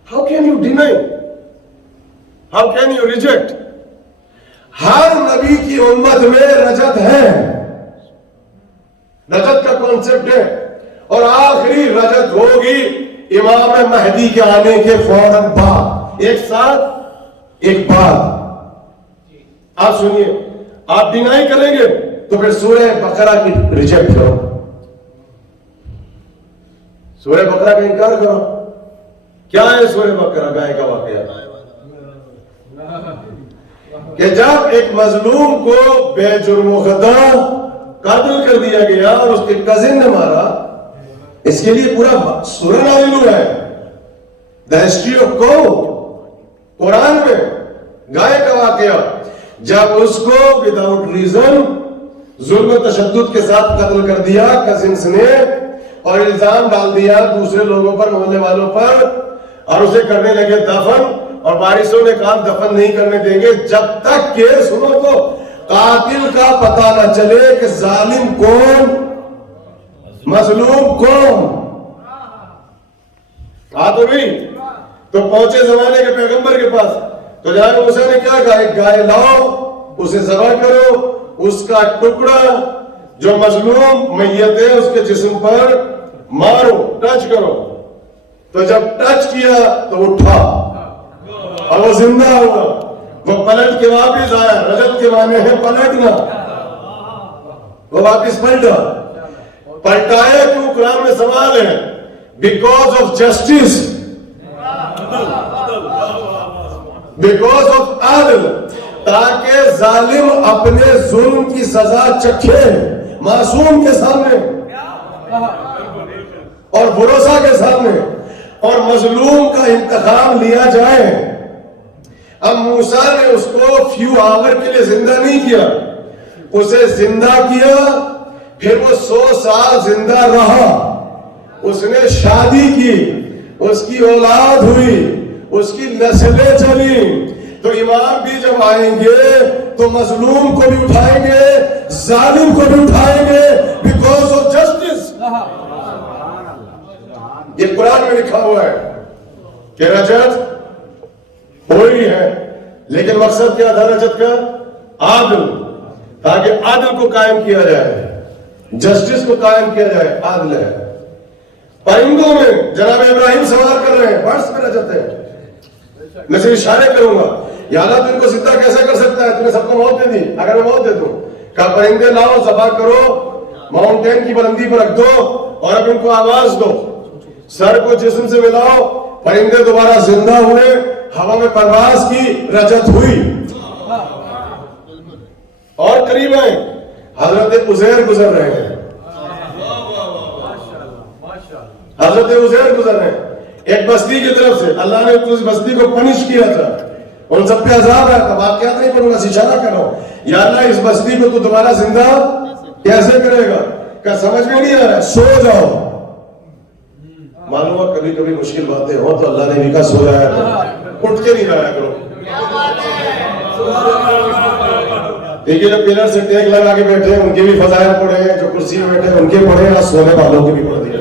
How can you deny? How can you reject? ہر نبی کی امت میں رجعت ہے، رجعت کا کانسیپٹ ہے، اور آخری رجعت ہوگی امام مہدی کے آنے کے فوراً بعد، ایک ساتھ ایک بعد۔ آپ سنیے، آپ ڈینائی کریں گے تو پھر سورہ بقرہ کی ریجیکٹ کرو، سورہ بقرہ کا انکار کرو۔ کیا ہے سورہ بقرہ؟ گائے کا واقعہ، کہ جب ایک مظلوم کو بے جرم و خطا قتل کر دیا گیا اور اس کے کزن نے مارا، اس کے لیے پورا سورہ نازل ہوا ہے، دا ہسٹری آف قرآن میں گائے کا واقعہ۔ جب اس کو وداؤٹ ریزن ظلم و تشدد کے ساتھ قتل کر دیا کزنس نے، اور الزام ڈال دیا دوسرے لوگوں پر، محلے والوں پر، اور اسے کرنے لگے دفن، اور وارثوں نے کہا دفن نہیں کرنے دیں گے جب تک کہ، سنو تو، قاتل کا پتہ نہ چلے کہ ظالم کون، مظلوم کون۔ تو نہیں تو پہنچے زمانے کے پیغمبر کے پاس، تو جناب موسیٰ نے کیا کہا؟ ایک گائے لاؤ، اسے ذبح کرو، اس کا ٹکڑا جو مظلوم میت ہے اس کے جسم پر مارو، ٹچ کرو۔ تو جب ٹچ کیا تو اٹھا اور وہ زندہ ہوا، وہ پلٹ کے واپس آیا۔ رجعت کے معنی ہے پلٹنا، وہ واپس پلٹا۔ پلٹایا کیوں؟ قرآن میں سوال ہے، because of justice, because of عدل، تاکہ ظالم اپنے ظلم کی سزا چکھے معصوم کے سامنے اور بھروسہ کے سامنے، اور مظلوم کا انتقام لیا جائے۔ اب موسیٰ نے اس کو فیو آور کے لیے زندہ نہیں کیا، اسے زندہ کیا، پھر وہ 100 سال زندہ رہا، اس نے شادی کی، اس کی اولاد ہوئی، اس کی نسلیں چلی۔ تو امام بھی جب آئیں گے تو مظلوم کو بھی اٹھائیں گے، ظالم کو بھی اٹھائیں گے، بیکاز آف جسٹس۔ یہ قرآن میں لکھا ہوا ہے کہ رجعت ہوئی ہے، لیکن مقصد کیا تھا رجعت کا؟ عادل، تاکہ عادل کو قائم کیا جائے، جسٹس کو قائم کیا جائے، عادل ہے۔ پرندوں میں جناب ابراہیم سوار کر رہے ہیں، برڈز میں رجعت ہے۔ میں سے اشارے کروں گا، یا اللہ تو ان کو زندہ کیسے کر سکتا ہے؟ تمہیں سب کو موت دے دی، اگر میں موت دے دوں، کہا پرندے لاؤ، ذبح کرو، ماؤنٹین کی بلندی پر رکھ دو، اور اب ان کو آواز دو، سر کو جسم سے ملاؤ، پرندے دوبارہ زندہ ہوئے، ہوا میں پرواز کی، رجعت ہوئی۔ اور قریب ہیں، حضرت عزیر گزر رہے ہیں، حضرت عزیر گزر رہے ہیں ایک بستی کی طرف سے۔ اللہ نے اس بستی کو پنش کیا تھا، ان سب پہ عذاب آیا تھا، واقعات نہیں پڑھوں گا، اشارہ کر رہا ہوں۔ یا اللہ اس بستی کو تو دوبارہ زندہ کیسے کرے گا؟ کہ سمجھ میں نہیں آ رہا ہے، سو جاؤ۔ معلوم ہے کبھی کبھی مشکل باتیں ہوں تو اللہ نے بھی کہا سو جایا کرو، اٹھ کے نہیں رہا کرو۔ دیکھیے جو پلر سے ٹیک لگا کے بیٹھے ہیں ان کے بھی فضائل پڑھے ہیں، جو کرسی میں بیٹھے ہیں ان کے پڑھے ہیں، اور سونے والوں کے بھی پڑھ دیے۔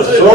100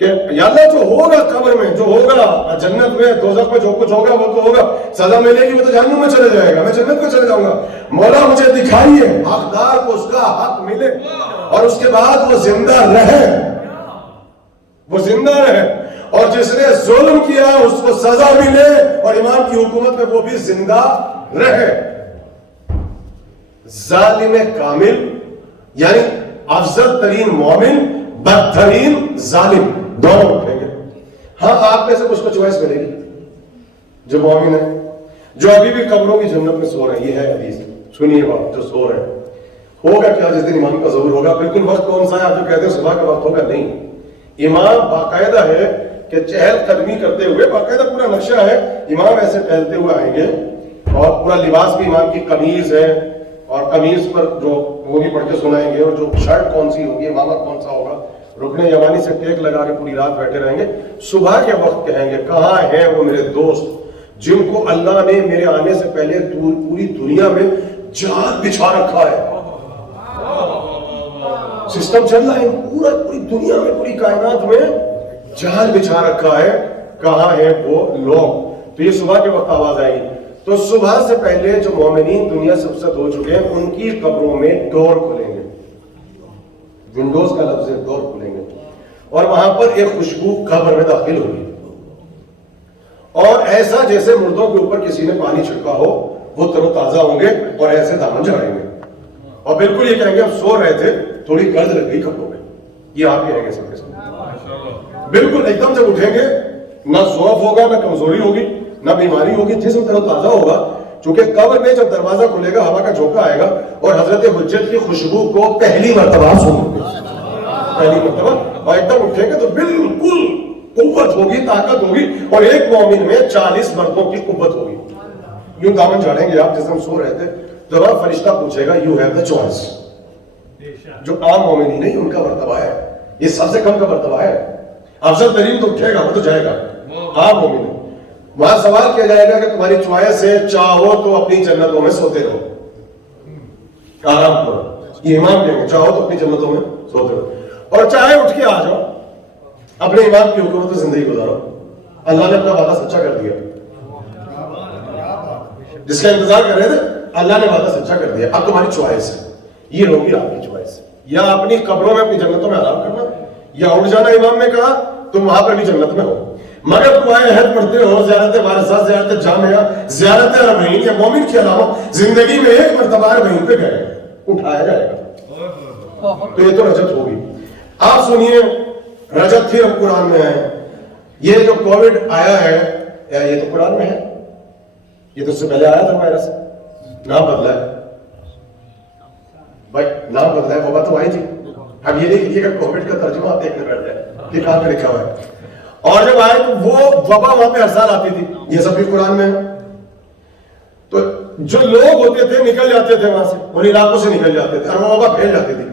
کہ یا اللہ جو ہوگا قبر میں، جو ہوگا جنت میں، دوزخ میں جو کچھ ہوگا وہ تو ہوگا، سزا ملے گی وہ تو جہنم میں چلے جائے گا، میں جنت میں چلے جاؤں گا، مولا مجھے دکھائیے حقدار کو اس کا حق ملے اور اس کے بعد وہ زندہ رہے، وہ زندہ رہے، اور جس نے ظلم کیا اس کو سزا ملے اور امام کی حکومت میں وہ بھی زندہ رہے۔ ظالم کامل یعنی افضل ترین مومن، بدترین ظالم، دونوں اٹھیں گے۔ ہاں آپ میں سے کچھ کو چوائس ملے گی جو مومن ہے، جو ابھی بھی قبروں کی جنت میں سو رہے ہیں، یہ ہے حدیث، سنیے بات، جو سو رہے ہیں ہوگا کیا جس دن امام کا ظہور ہوگا؟ بالکل وقت کون سا ہے آپ جو کہتے ہیں صبح کا وقت ہوگا؟ نہیں، امام باقاعدہ ہے کہ چہل قدمی کرتے ہوئے، باقاعدہ پورا نقشہ ہے، امام ایسے ٹہلتے ہوئے آئیں گے اور پورا لباس بھی امام کی قمیض ہے، اور قمیض پر جو وہ بھی پڑھ کے سنائیں گے، اور جو شرٹ کون سی ہوگی، امامہ کون سا ہوگا، رکن یمانی سے ٹیک لگا کے پوری رات بیٹھے رہیں گے۔ صبح کے وقت کہیں گے کہاں ہیں وہ میرے دوست جن کو اللہ نے میرے آنے سے پہلے پوری دنیا میں جال بچھا رکھا ہے، سسٹم چل رہا ہے پوری دنیا میں، پوری کائنات میں جال بچھا رکھا ہے، کہاں ہیں وہ لوگ؟ تو یہ صبح کے وقت آواز آئے گی۔ تو صبح سے پہلے جو مومنین دنیا سے رخصت ہو چکے ہیں ان کی قبروں میں ڈور کھلیں گے، ونڈوز کا لفظ ہے، ڈور کھلیں گے، اور وہاں پر ایک خوشبو قبر میں داخل ہوگی، اور ایسا جیسے مردوں کے اوپر کسی نے پانی چھڑکا ہو، وہ تر و تازہ ہوں گے اور ایسے دامن جھاڑیں گے، اور بالکل یہ کہیں گے ہم سو رہے تھے، تھوڑی گرد لگ گئی کپڑوں میں، یہ آپ کہیں گے سب کے ساتھ، بالکل ایک دم جب اٹھیں گے نہ ضعف ہوگا، نہ کمزوری ہوگی، نہ بیماری ہوگی، جسم تر و تازہ ہوگا، چونکہ قبر میں جب دروازہ کھلے گا ہوا کا جھونکا آئے گا اور حضرت حجت کی خوشبو کو پہلی مرتبہ سنیں گے، پہلی مرتبہ، اور ایک دم اٹھیں گے تو بالکل قوت ہوگی، طاقت ہوگی، اور ایک مومن میں 40 مردوں کی قوت ہوگی، یوں دامن جھاڑیں گے آپ جیسے ہم سو رہے تھے، تو فرشتہ پوچھے گا یو ہیو دا چوائس، جو عام مومن ہی نہیں ان کا مرتبہ ہے، یہ سب سے کم کا مرتبہ ہے، افضل ترین تو اٹھے گا وہ تو جائے گا، عام مومن ہے، وہاں سوال کیا جائے گا کہ تمہاری چوائس ہے، چاہو تو اپنی جنتوں میں سوتے رہو، آرام کرو، یہ امام کہیں گے چاہو تو اپنی جنتوں میں سوتے رہو، اور چاہے اٹھ کے آ جاؤ اپنے امام کی حکومت میں زندگی گزارو، اللہ نے اپنا وعدہ سچا کر دیا، جس کا انتظار کر رہے تھے اللہ نے وعدہ سچا کر دیا، اب تمہاری چوائس ہے، یہ ہوگی آپ کی چوائس، یا اپنی قبروں میں اپنی جنتوں میں آرام کرنا، یا اٹھ جانا، امام نے کہا تم وہاں پر بھی جنت میں ہو، مگر دعائیں عہد پڑھتے ہو، زیارت وارثہ، زیارت جامعہ، زیارت اربعین، یا مومن کے علاوہ زندگی میں ایک مرتبہ اربعین پہ گئے، اٹھایا جائے گا، تو یہ تو رجت ہوگی۔ آپ سنیے رجت پھر اب قرآن میں ہے، یہ جو کووڈ آیا ہے یہ تو قرآن میں ہے، یہ تو اس سے پہلے آیا تھا وائرس، نام بدلا ہے بھائی، نام بدلا ہے، وبا تو آئی تھی، اب یہ نہیں کہیے کہ کووڈ کا ترجمہ آپ دیکھنے بیٹھ جائے کہ کہاں پہ لکھا ہوا ہے، اور جب آئے تو وہ وبا وہاں پہ ہر سال آتی تھی، یہ سب بھی قرآن میں ہے، تو جو لوگ ہوتے تھے نکل جاتے تھے وہاں سے، ان علاقوں سے نکل جاتے تھے اور وہ وبا پھیل جاتی تھی،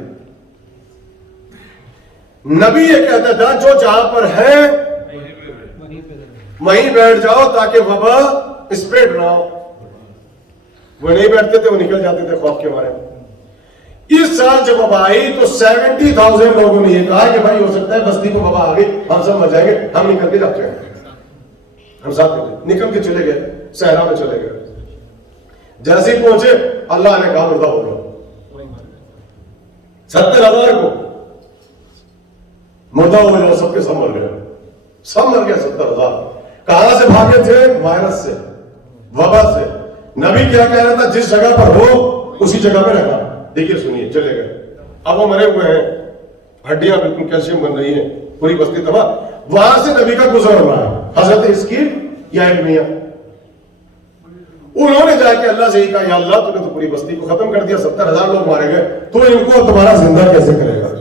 نبی یہ کہتا تھا جو جہاں پر ہے وہیں بیٹھ جاؤ تاکہ وبا اسپریڈ نہ ہو، وہ نہیں بیٹھتے تھے، وہ نکل جاتے تھے خوف کے مارے۔ اس سال جب وبا آئی تو 70,000 لوگوں نے یہ کہا کہ بھائی ہو سکتا ہے بستی کو وبا آ گئی، ہم سب مر جائیں گے، ہم نکل کے جاتے ہیں، ہم ساتھ نکل کے چلے گئے، صحرا میں چلے گئے، جیسے ہی پہنچے اللہ نے کہا مردہ ہو گیا، 70,000 کو مردہ ہو گیا، سب کے سب مر گئے، سب مر گئے 70,000۔ کہاں سے بھاگے تھے؟ وائرس سے، وبا سے۔ نبی کیا کہہ رہا تھا؟ جس جگہ پر ہو اسی جگہ پہ رہنا۔ دیکھیے سنیے، چلے گئے، اب وہ مرے ہوئے ہیں، ہڈیاں بالکل کیلشیم بن رہی ہیں، پوری بستی تباہ، وہاں سے نبی کا گزر ہو رہا ہے، حضرت حزقیل یا ارمیا، انہوں نے جا کے اللہ سے ہی کہا یا اللہ تو نے تو پوری بستی کو ختم کر دیا، 70,000 لوگ مارے گئے، تو ان کو تمہارا زندہ کیسے کرے گا؟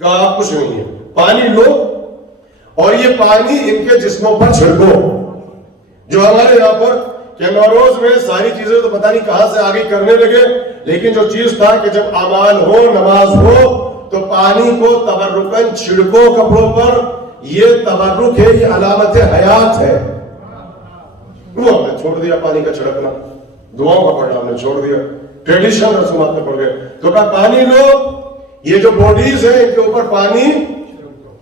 کہا کچھ نہیں ہے، پانی لو اور یہ پانی ان کے جسموں پر چھڑکو۔ جو ہمارے یہاں پر کہ نوروز میں ساری چیزیں تو پتہ نہیں کہاں سے آگے کرنے لگے، لیکن جو چیز تھا کہ جب اعمال ہو، نماز ہو، تو پانی کو تبرکاً چھڑکو کپڑوں پر، یہ تبرک ہے، یہ علامت حیات ہے۔ وہ ہم نے چھوڑ دیا پانی کا چھڑکنا، دعاؤں کا پڑھنا ہم نے چھوڑ دیا، ٹریڈیشنل رسومات میں پڑ گئے، تو کہا پانی لو، یہ جو باڈیز ہیں ان کے اوپر پانی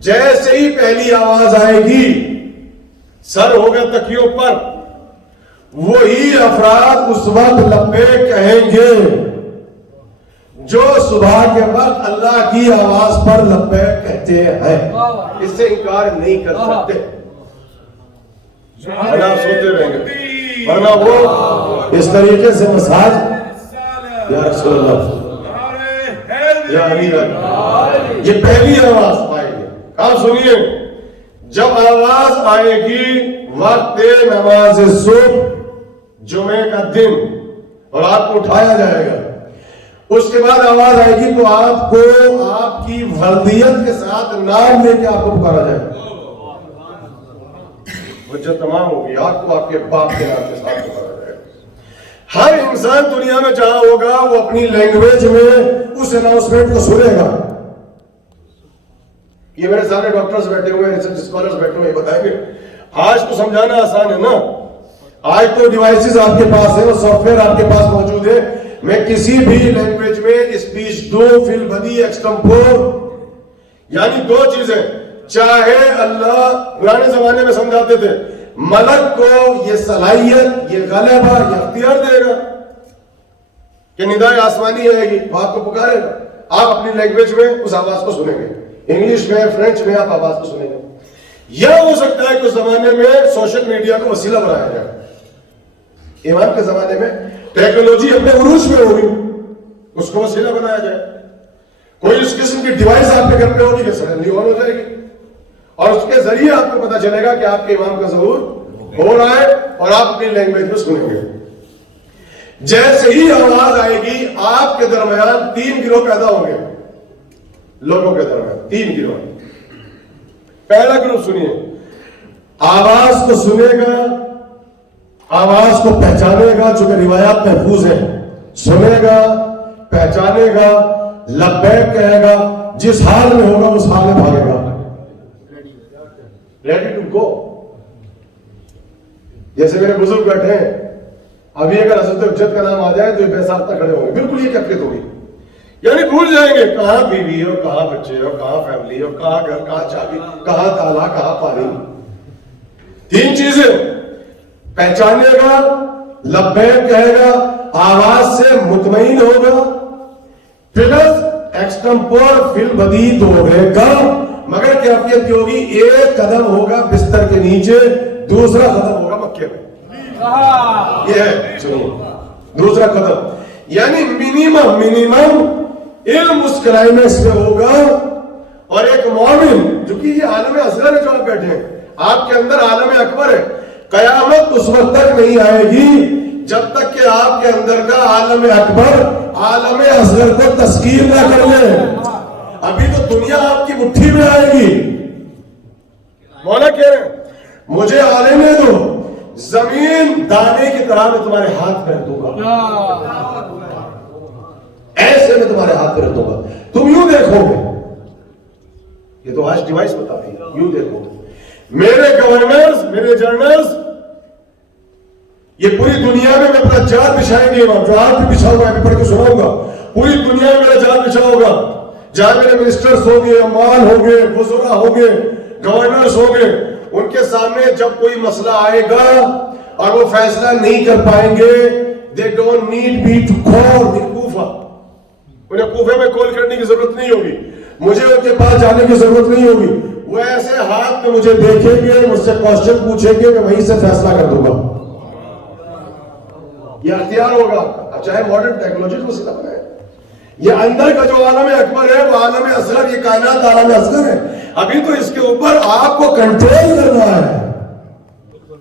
جیسے ہی پہلی آواز آئے گی سر ہوگا تکیوں پر، وہی افراد اس وقت لبیک کہیں گے جو صبح کے وقت اللہ کی آواز پر لبیک کہتے ہیں، اس سے انکار نہیں کر سکتے، ورنہ آپ سوتے رہیں گے، ورنہ وہ اس طریقے سے مساج یا رسول اللہ یا امیر اللہ، یہ پہلی آواز آئے گی۔ آپ سنیے، جب آواز آئے گی وقت نماز صبح جمعے کا دن اور آپ کو اٹھایا جائے گا، اس کے بعد آواز آئے گی تو آپ کو آپ کی وردیت کے ساتھ نام لے کے آپ کو پکارا جائے گا، وجہ تمام ہوگی، آپ کو آپ کے باپ کے نام کے ساتھ پکارا جائے گا۔ ہر انسان دنیا میں جہاں ہوگا وہ اپنی لینگویج میں اس اناؤنسمنٹ کو سنے گا۔ یہ میرے سامنے ڈاکٹرز بیٹھے ہوئے ہیں، ریسرچ اسکالرز بیٹھے ہوئے، بتائیں گے آج تو سمجھانا آسان ہے نا، آج تو ڈیوائسز آپ کے پاس ہے، وہ سافٹ ویئر آپ کے پاس موجود ہے، میں کسی بھی لینگویج میں اسپیچ دو، فی البدی، ایکسٹمپور، یعنی دو چیزیں، چاہے اللہ پرانے زمانے میں سمجھاتے تھے ملک کو یہ صلاحیت، یہ غلبہ، یہ اختیار دے گا کہ ندائے آسمانی آئے گی، وہ آپ کو پکارے گا، آپ اپنی لینگویج میں اس آواز کو سنیں گے، انگلش میں، فرینچ میں آپ آواز کو سنیں گے۔ یا ہو سکتا ہے کہ اس زمانے میں سوشل میڈیا کو وسیلہ بنایا جائے، ایمان کے زمانے میں ٹیکنالوجی اپنے عروج میں ہوگی، اس کو وسیلہ بنایا جائے، کوئی اس قسم کی ڈیوائس آپ کے گھر پہ ہوگی کہ سڈنلی آن ہو جائے گی اور اس کے ذریعے آپ کو پتا چلے گا کہ آپ کے امام کا ظہور ہو رہا ہے اور آپ اپنی لینگویج میں سنیں گے۔ جیسے ہی آواز آئے گی آپ کے درمیان 3 گروہ پیدا ہوں گے، لوگوں کے درمیان 3 گروہ۔ پہلا گروہ سنیے، آواز کو سنے گا، آواز کو پہچانے گا، چونکہ روایات محفوظ ہیں، سنے گا، پہچانے گا، لبیک کہے گا، جس حال میں ہوگا اس حال میں بھاگے گا، ریڈی ٹو گو۔ جیسے میرے بزرگ بیٹھے ہیں، ابھی اگر حضرت ابجد کا نام آ جائے تو یہ بے ساختہ کھڑے ہوں گے، بالکل یہ کیفیت ہوگی، یعنی بھول جائیں گے کہاں بیوی اور کہاں بچے اور کہاں فیملی اور کہاں گھر، کہاں چابی، کہاں تالا، کہاں پانی۔ 3 چیزیں، پہچانے گا، لبیک کہے گا، آواز سے مطمئن ہوگا، پلس ایکسٹمپور فی البدی دوڑے گا، مگر کیفیت کی ہوگی، ایک قدم ہوگا بستر کے نیچے، دوسرا قدم ہوگا مکے میں۔ یہ ہے سنیے دوسرا قدم، یعنی منیمم علم اس کلائمیکس میں ہوگا، اور ایک مومن جو کہ یہ عالم اصغر ہے جو آپ بیٹھے ہیں، آپ کے اندر عالم اکبر ہے، قیامت اس وقت تک نہیں آئے گی جب تک کہ آپ کے اندر کا عالم اکبر عالم اصغر کو تسخیر نہ کر لے۔ ابھی تو دنیا آپ کی مٹھی میں آئے گی، مولا کہہ رہے ہیں مجھے عالم دو، زمین دانے کی طرح میں تمہارے ہاتھ میں رکھ دوں گا، ایسے میں تمہارے ہاتھ میں رکھ دوں گا، تم یوں دیکھو گے، یہ تو آج ڈیوائس بتا رہی ہے، یوں دیکھو گے، میرے گورنرز، میرے جنرلز، یہ پوری دنیا میں میں اپنا جال بچھائیں گے، جو آپ بھی بچھا ہوگا، میں پڑھ کے سناؤں گا، پوری دنیا میں میرا جال بچھا ہوگا، جہاں میرے منسٹرز ہوں گے، اموال ہوں گے، وزراء ہوں گے، گورنرز ہوں گے، ان کے سامنے جب کوئی مسئلہ آئے گا اور وہ فیصلہ نہیں کر پائیں گے، they don't need me to call in Kufa، انہیں کوفے میں کال کرنے کی ضرورت نہیں ہوگی، مجھے ان کے پاس جانے کی ضرورت نہیں ہوگی، وہ ایسے ہاتھ میں مجھے دیکھیں گے، مجھ سے کوسچن پوچھیں گے، میں وہیں سے فیصلہ کر دوں گا، یہ اختیار ہوگا، چاہے ماڈرن ٹیکنالوجی کو وسیلہ بنائے۔ یہ اندر کا جو عالم اکبر ہے وہ عالم اصغر، یہ کائنات عالم اصغر ہے، ابھی تو اس کے اوپر آپ کو کنٹرول کرنا ہے،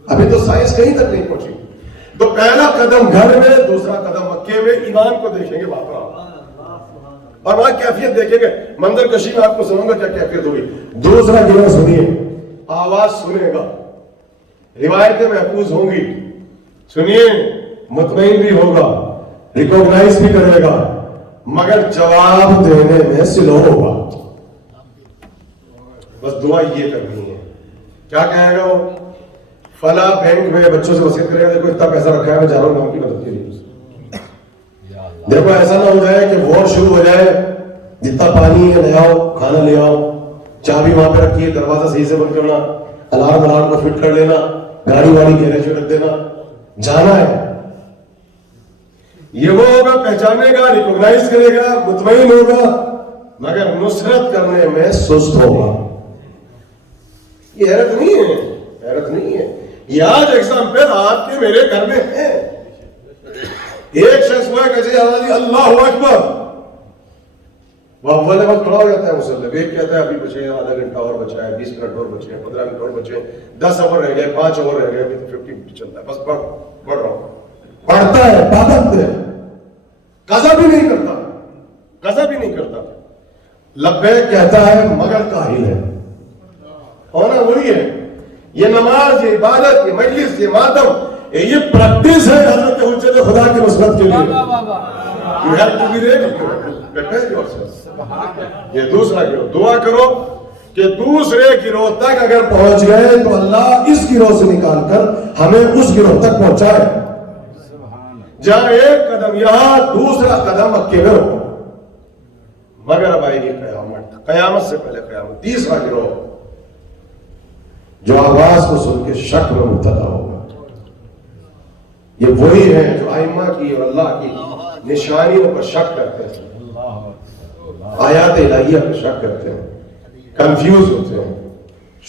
ابھی تو سائنس کہیں تک نہیں پہنچی۔ تو پہلا قدم گھر میں، دوسرا قدم مکے میں، ایمان کو دیکھیں گے وہاں پر اور وہاں کیفیت دیکھیں گے، منظر کشی میں آپ کو سنوں گا کیا کیفیت ہوگی۔ دوسرا گروہ سنیے، آواز سنے گا، روایتیں محفوظ ہوں گی، سنیے، مطمئن بھی ہوگا، ریکوگنائز بھی کرے گا، مگر جواب دینے میں سلو ہوگا، بس دعا یہ کرنی ہے، کیا کہے گا وہ، فلاں بینک میں بچوں سے وصیت کرے گا، دیکھو اتنا پیسہ رکھا ہے، میں جا رہا ہوں گاؤں کی مدد کے لیے، دیکھو ایسا نہ ہو جائے کہ وار شروع ہو جائے، جتنا پانی ہے لے آؤ، کھانا لے آؤ، چابی وہاں پہ رکھیے، دروازہ صحیح سے بند کرنا، الارم کو فٹ کر لینا، گاڑی واڑی گیریج میں رکھ دینا، جانا ہے۔ یہ وہ ہوگا پہچانے گا، ریکوگنائز کرے گا، مطمئن ہوگا، مگر نصرت کرنے میں سست ہوگا۔ یہ حیرت نہیں ہے، حیرت نہیں ہے۔ یہ آج ایگزامپل آپ کے میرے گھر میں ہے۔ ایک شخص ہوا کیسے آواز اللہ اکبر، وہ اول وقت کھڑا ہو جاتا ہے مسلح، ایک کہتا ہے ابھی بچے ہیں، آدھا گھنٹہ اور بچا ہے، 20 منٹ اور بچے ہیں، 15 منٹ اور بچے ہیں، 10 اوور رہ گئے، 5 اوور رہ گئے، ابھی تو 50 منٹ چلتا ہے، بس پڑھ رہا ہوں۔ پڑھتا ہے، پابند ہے، قضا بھی نہیں کرتا، قضا بھی نہیں کرتا، لبیک کہتا ہے مگر کاہل ہے۔ ہونا وہی ہے۔ یہ نماز، یہ عبادت، یہ مجلس، یہ ماتم، یہ پریکٹس ہے حضرت حجت خدا کی نصرت کے لیے۔ You have to be ready. Prepare yourself. یہ دوسرا گروہ، دعا کرو کہ دوسرے گروہ تک اگر پہنچ گئے تو اللہ اس گروہ سے نکال کر ہمیں اس گروہ تک پہنچائے جہاں ایک قدم یہاں، دوسرا قدم مکے میں ہو۔ مگر اب آئے گی قیامت، قیامت سے پہلے قیامت۔ تیسرا گروہ جو آواز کو سن کے شک میں مبتلا ہوگا، یہ وہی ہے جو ائمہ کی اور اللہ کی نشانیوں پر شک کرتے ہیں، آیات الہیہ پر شک کرتے ہیں، کنفیوز ہوتے ہیں،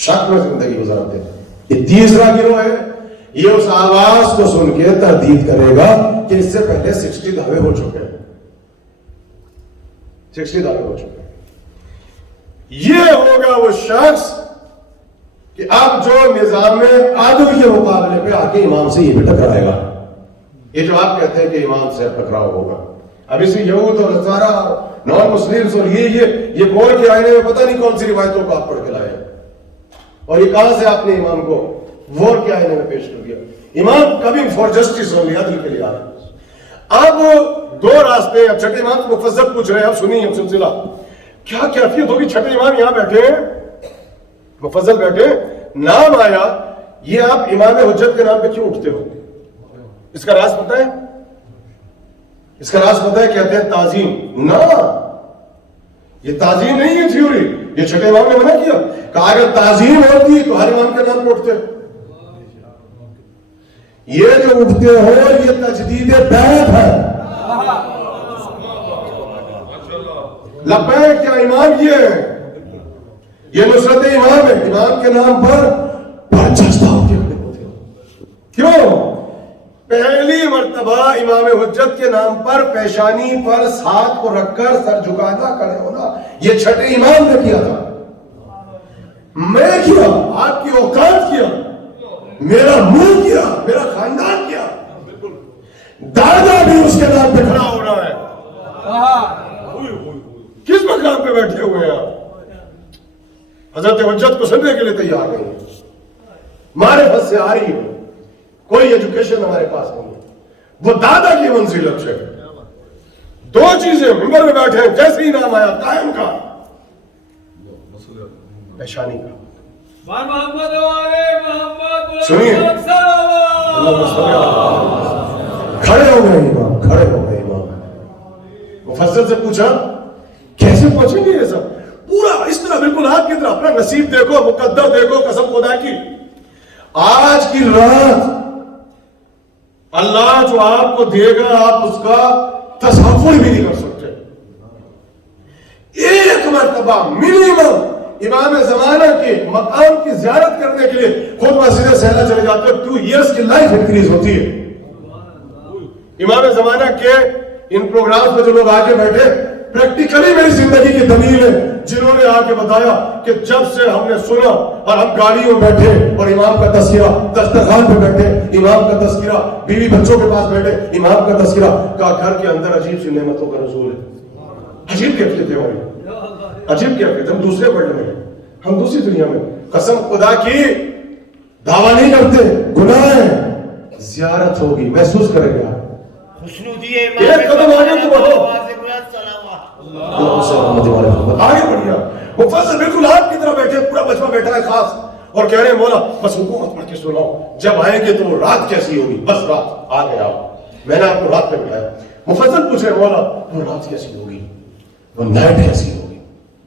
شک میں زندگی گزارتے ہیں۔ یہ تیسرا گروہ ہے، یہ اس آواز کو سن کے تردید کرے گا کہ اس سے پہلے 60 دعوے ہو چکے ہیں، 60 دعوے ہو چکے ہیں۔ یہ ہوگا وہ شخص کہ اب جو نظام عادل کے مقابلے پہ آ کے امام سے یہ بھی ٹکرائے گا۔ یہ جو آپ کہتے ہیں کہ امام سے ٹکراؤ ہوگا، اب اسی یہود اور نصارہ نان مسلمز اور یہ گور کے آئینے میں پتہ نہیں کون سی روایتوں کو آپ پڑھ کے لائے ہیں، اور یہ کہاں سے آپ نے امام کو وور کے آئینے میں پیش کر دیا۔ امام کبھی فار جسٹس ہو لیا، عدل کے لیے آ رہا ہے۔ اب دو راستے ہیں، اب چھٹے امام کو مفصل پوچھ رہے ہیں، اب سنیے اب سلسلہ کیا کیفیت ہوگی۔ چھٹے امام یہاں بیٹھے ہیں، مفضل بیٹھے، نام آیا، یہ آپ امام حجت کے نام پہ کیوں اٹھتے ہو؟ اس کا راز پتہ ہے؟ اس کا راز پتہ ہے؟ کہتے ہیں تعظیم۔ نہ، یہ تعظیم نہیں ہے تھیوری، یہ چھٹے امام نے منع کیا، کہا اگر تعظیم ہوتی تو ہر امام کے نام پہ اٹھتے۔ یہ جو اٹھتے ہو یہ تجدید بیعت ہے۔ لبیک کیا امام یہ ہے، یہ نصرت امام ہے، امام کے نام پر برجستہ ہوتے ہوتے ہو۔ کیوں؟ پہلی مرتبہ امام حجت کے نام پر پیشانی پر ہاتھ کو رکھ کر سر جھکانا، کھڑے ہونا، یہ چھٹے امام نے کیا تھا، میں کیا، آپ کی اوقات کیا، میرا منہ کیا، میرا خاندان کیا، دادا بھی اس کے نام پہ کھڑا ہو رہا ہے۔ کس مقام پہ بیٹھے ہوئے ہیں آپ؟ حضرت حجت کو سننے کے لیے تیار نہیں ہے، معرفت سے آ رہی ہے، کوئی ایجوکیشن ہمارے پاس نہیں ہے، وہ دادا کی منزلت ہے۔ دو چیزیں منبر میں بیٹھے ہیں، جیسے ہی نام آیا قائم کا، پیشانی کا۔ سنیے، کھڑے ہو گئے امام، کھڑے ہو گئے امام۔ مفصل سے پوچھا کیسے پہنچیں گے یہ سب؟ پورا اس طرح بالکل آپ کی طرح، اپنا نصیب دیکھو، مقدر دیکھو، قسم خدا کی آج کی رات اللہ جو آپ کو دے گا آپ اس کا تصور بھی نہیں کر سکتے۔ ایک مرتبہ منیمم امام زمانہ کے مقام کی زیارت کرنے کے لیے خود مسجد سہلا چلے جاتے ہیں، 2 ایئرس کی لائف انکریز ہوتی ہے۔ امام زمانہ کے ان پروگرامز میں جو لوگ آگے بیٹھے، پریکٹیکلی میری زندگی کی دلیل ہے، جنہوں نے آ کے بتایا کہ جب سے ہم نے سنا اور ہم گاڑیوں میں بیٹھے اور امام کا تذکرہ، دسترخوان پہ بیٹھے امام کا تذکرہ، بیوی بچوں کے پاس بیٹھے امام کا تذکرہ، کا گھر کے اندر عجیب سی نعمتوں کا نزول ہے۔ عجیب کیفیت ہے ہماری، عجیب کیفیت، ہم دوسرے ورلڈ میں، ہم دوسری دنیا میں، قسم خدا کی دعویٰ نہیں کرتے، گناہ ہے، زیارت ہوگی، محسوس کریں گے آپ۔ ایک قدم آگے تو بڑھو، آگے بڑھیا۔ مفصل بالکل آپ کی طرح بیٹھے، پورا بچہ بیٹھا ہے خاص، اور کہہ رہے ہیں مولا بس حکومت پڑھ کے سناؤ، جب آئیں گے تو وہ رات کیسی ہوگی، بس رات آ گئے آپ، میں نے آپ کو رات پہ بٹھایا۔ مفصل پوچھ رہے مولا وہ رات کیسی ہوگی، وہ نائٹ کیسی ہوگی؟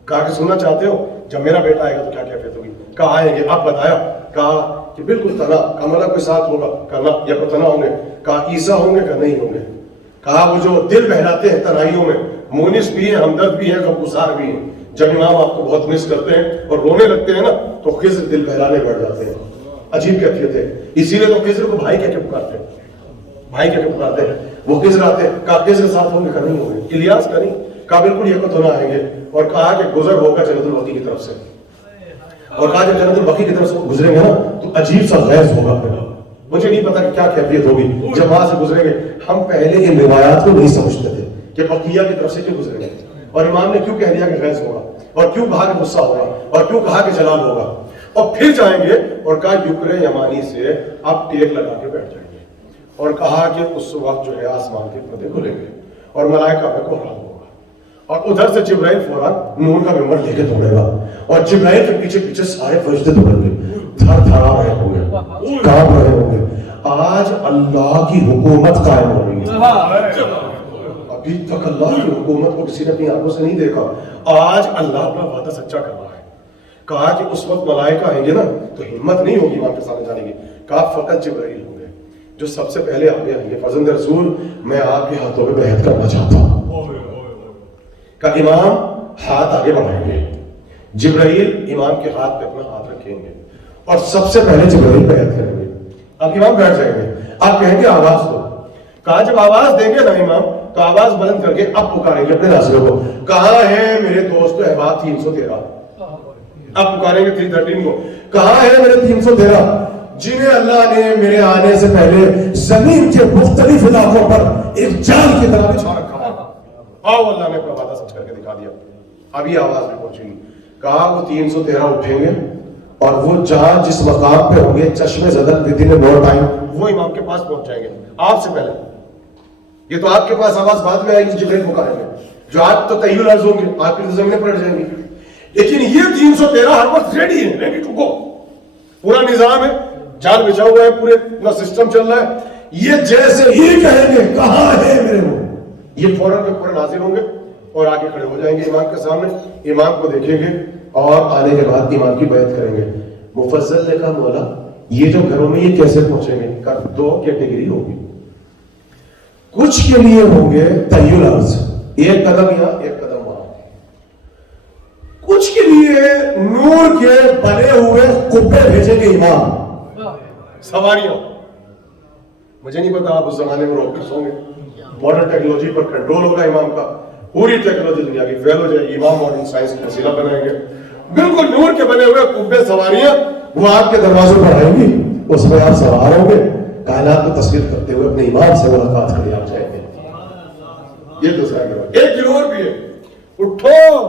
کہا کہ سننا چاہتے ہو؟ جب میرا بیٹا آئے گا تو کیا کیفیت ہوگی؟ کہا آئیں گے، اب بتایا، کہا کہ بالکل تنا، کمرہ کوئی ساتھ ہوگا؟ کہا نہ، یا کوئی تنا ہوں گے؟ کہا عیسیٰ ہوں گے؟ کہا نہیں ہوں گے۔ کہا وہ جو دل بہلاتے ہیں تنہائیوں میں، مونس بھی ہیں، ہمدرد بھی ہیں، غمگسار بھی ہیں، جب امام آپ کو بہت مس کرتے ہیں اور رونے لگتے ہیں نا تو خضر دل بہلانے بیٹھ جاتے ہیں۔ عجیب کیفیت ہے، اسی لیے تو خضر کو بھائی کہہ کے پکارتے ہیں، بھائی کہہ کے پکارتے ہیں۔ وہ خضر آتے ہیں، کہا خضر ساتھ ہوں گے؟ کہا نہیں ہوں گے۔ الیاس کا نہیں؟ کہا بالکل یہ کو آئیں گے، اور کہا کہ گزر ہوگا جنت البقیع کی طرف سے، اور کہا جب جنت البقیع کی طرف سے گزریں گے نا تو عجیب سا غیظ ہوگا، پھر مجھے نہیں پتا کہ کیا کیفیت ہوگی جب وہاں سے گزریں گے۔ ہم پہلے ان روایات کو نہیں سمجھتے تھے کہ بقیہ کی طرف سے کیوں گزریں گے، اور امام نے کیوں کہہ دیا کہ غیظ ہوگا، اور کیوں کہا کہ غصہ ہوگا، اور کیوں کہا کہ جلال ہوگا، اور پھر جائیں گے اور کہا یکر یمانی سے اب ٹیک لگا کے بیٹھ جائیں گے، اور کہا کہ اس وقت جو ہے آسمان کے پردے کھلیں گے اور ملائکہ پہ کو حرام ہوگا، اور ادھر سے جبرائیل فوراً نور کا ممبر لے کے دوڑے گا، اور جبرائیل کے پیچھے پیچھے سارے فرشتے دوڑیں گے، تھر تھرا رہے ہوں گے، کانپ رہے ہوں گے۔ آج اللہ کی حکومت قائم ہو رہی ہے، ابھی تک اللہ کی حکومت کو کسی نے اپنی آنکھوں سے نہیں دیکھا، آج اللہ اپنا وعدہ سچا کر رہا ہے۔ کہا کہ اس وقت ملائکہ آئیں گے نا تو ہمت نہیں ہوگی امام کے سامنے جانے کی، کہا فقط جبرائیل ہوں گے جو سب سے پہلے آگے آئیں گے، فرزند رسول میں آپ کے ہاتھوں پہ بیعت کرنا چاہتا ہوں۔ کہ امام ہاتھ آگے بڑھائیں گے، جبرائیل امام کے ہاتھ پہ اپنا ہاتھ رکھیں گے اور سب سے پہلے جبرائیل بیعت کریں گے، اب امام بیٹھ جائیں گے، آپ کہیں گے آواز دو، کہا جب آواز دیں گے نا امام تو آواز بلند کر کے اب پکاریں گے اپنے ناصروں کو، کہاں ہے میرے دوست احباب 313، اب پکاریں گے 313 کو، کہاں ہے میرے 313 جنہیں اللہ نے میرے آنے سے پہلے زمین کے مختلف علاقوں پر ایک جال کی طرح بچھا رکھا ہے، آؤ اللہ نے اپنا وعدہ سچ کر کے دکھا دیا، ابھی آواز بھی پہنچے گی۔ کہا وہ 313 اٹھیں گے اور وہ جہاں جس مقام پہ ہوں گے چشم زدن ودن نو ٹائم وہ امام کے پاس پہنچ جائیں گے آپ سے پہلے، یہ تو آپ کے پاس آواز بعد میں آئے گی، جبرائیل پکاریں گے، جو آپ تو تیل عرض ہوں گے، آپ کی زمینیں پلٹ جائیں گی، لیکن یہ 313 ہر وقت ریڈی ہے، ریڈی ٹو گو، پورا نظام ہے، جال بچھا ہوا ہے، پورے پورا سسٹم چل رہا ہے، یہ جیسے ہی کہیں گے کہاں ہے میرے وہ، یہ فوراً کے فوراً حاضر ہوں گے اور آگے کھڑے ہو جائیں گے امام کے سامنے، امام کو دیکھیں گے اور آنے کے بعد امام کی بیعت کریں گے۔ مفضل نے کہا مولا یہ جو گھروں میں یہ کیسے پہنچیں گے؟ کہ دو کیٹیگری ہوگی، کچھ کے لیے ہوں گے تیل عرض، ایک قدم یہاں ایک قدم وہاں، کچھ کے لیے نور کے بنے ہوئے قبے بھیجیں گے امام، سواریاں، مجھے نہیں پتا آپ اس زمانے میں روکٹس ہوں گے، ماڈرن ٹیکنالوجی پر کنٹرول ہوگا امام کا، پوری ٹیکنالوجی دنیا کی فیل ہو جائے گی، امام ماڈرن سائنس کا وسیلہ بنائیں گے، بالکل نور کے بنے ہوئے قبے سواریاں وہ آپ کے دروازوں پر آئیں گی، اس میں آپ سوار ہوں گے، کائنات کو تصویر کرتے ہوئے اپنے امام سے ملاقات کرے آپ جائیں گے۔ یہ دوسرا گروہ، ایک گروہ اور بھی ہے، اٹھو،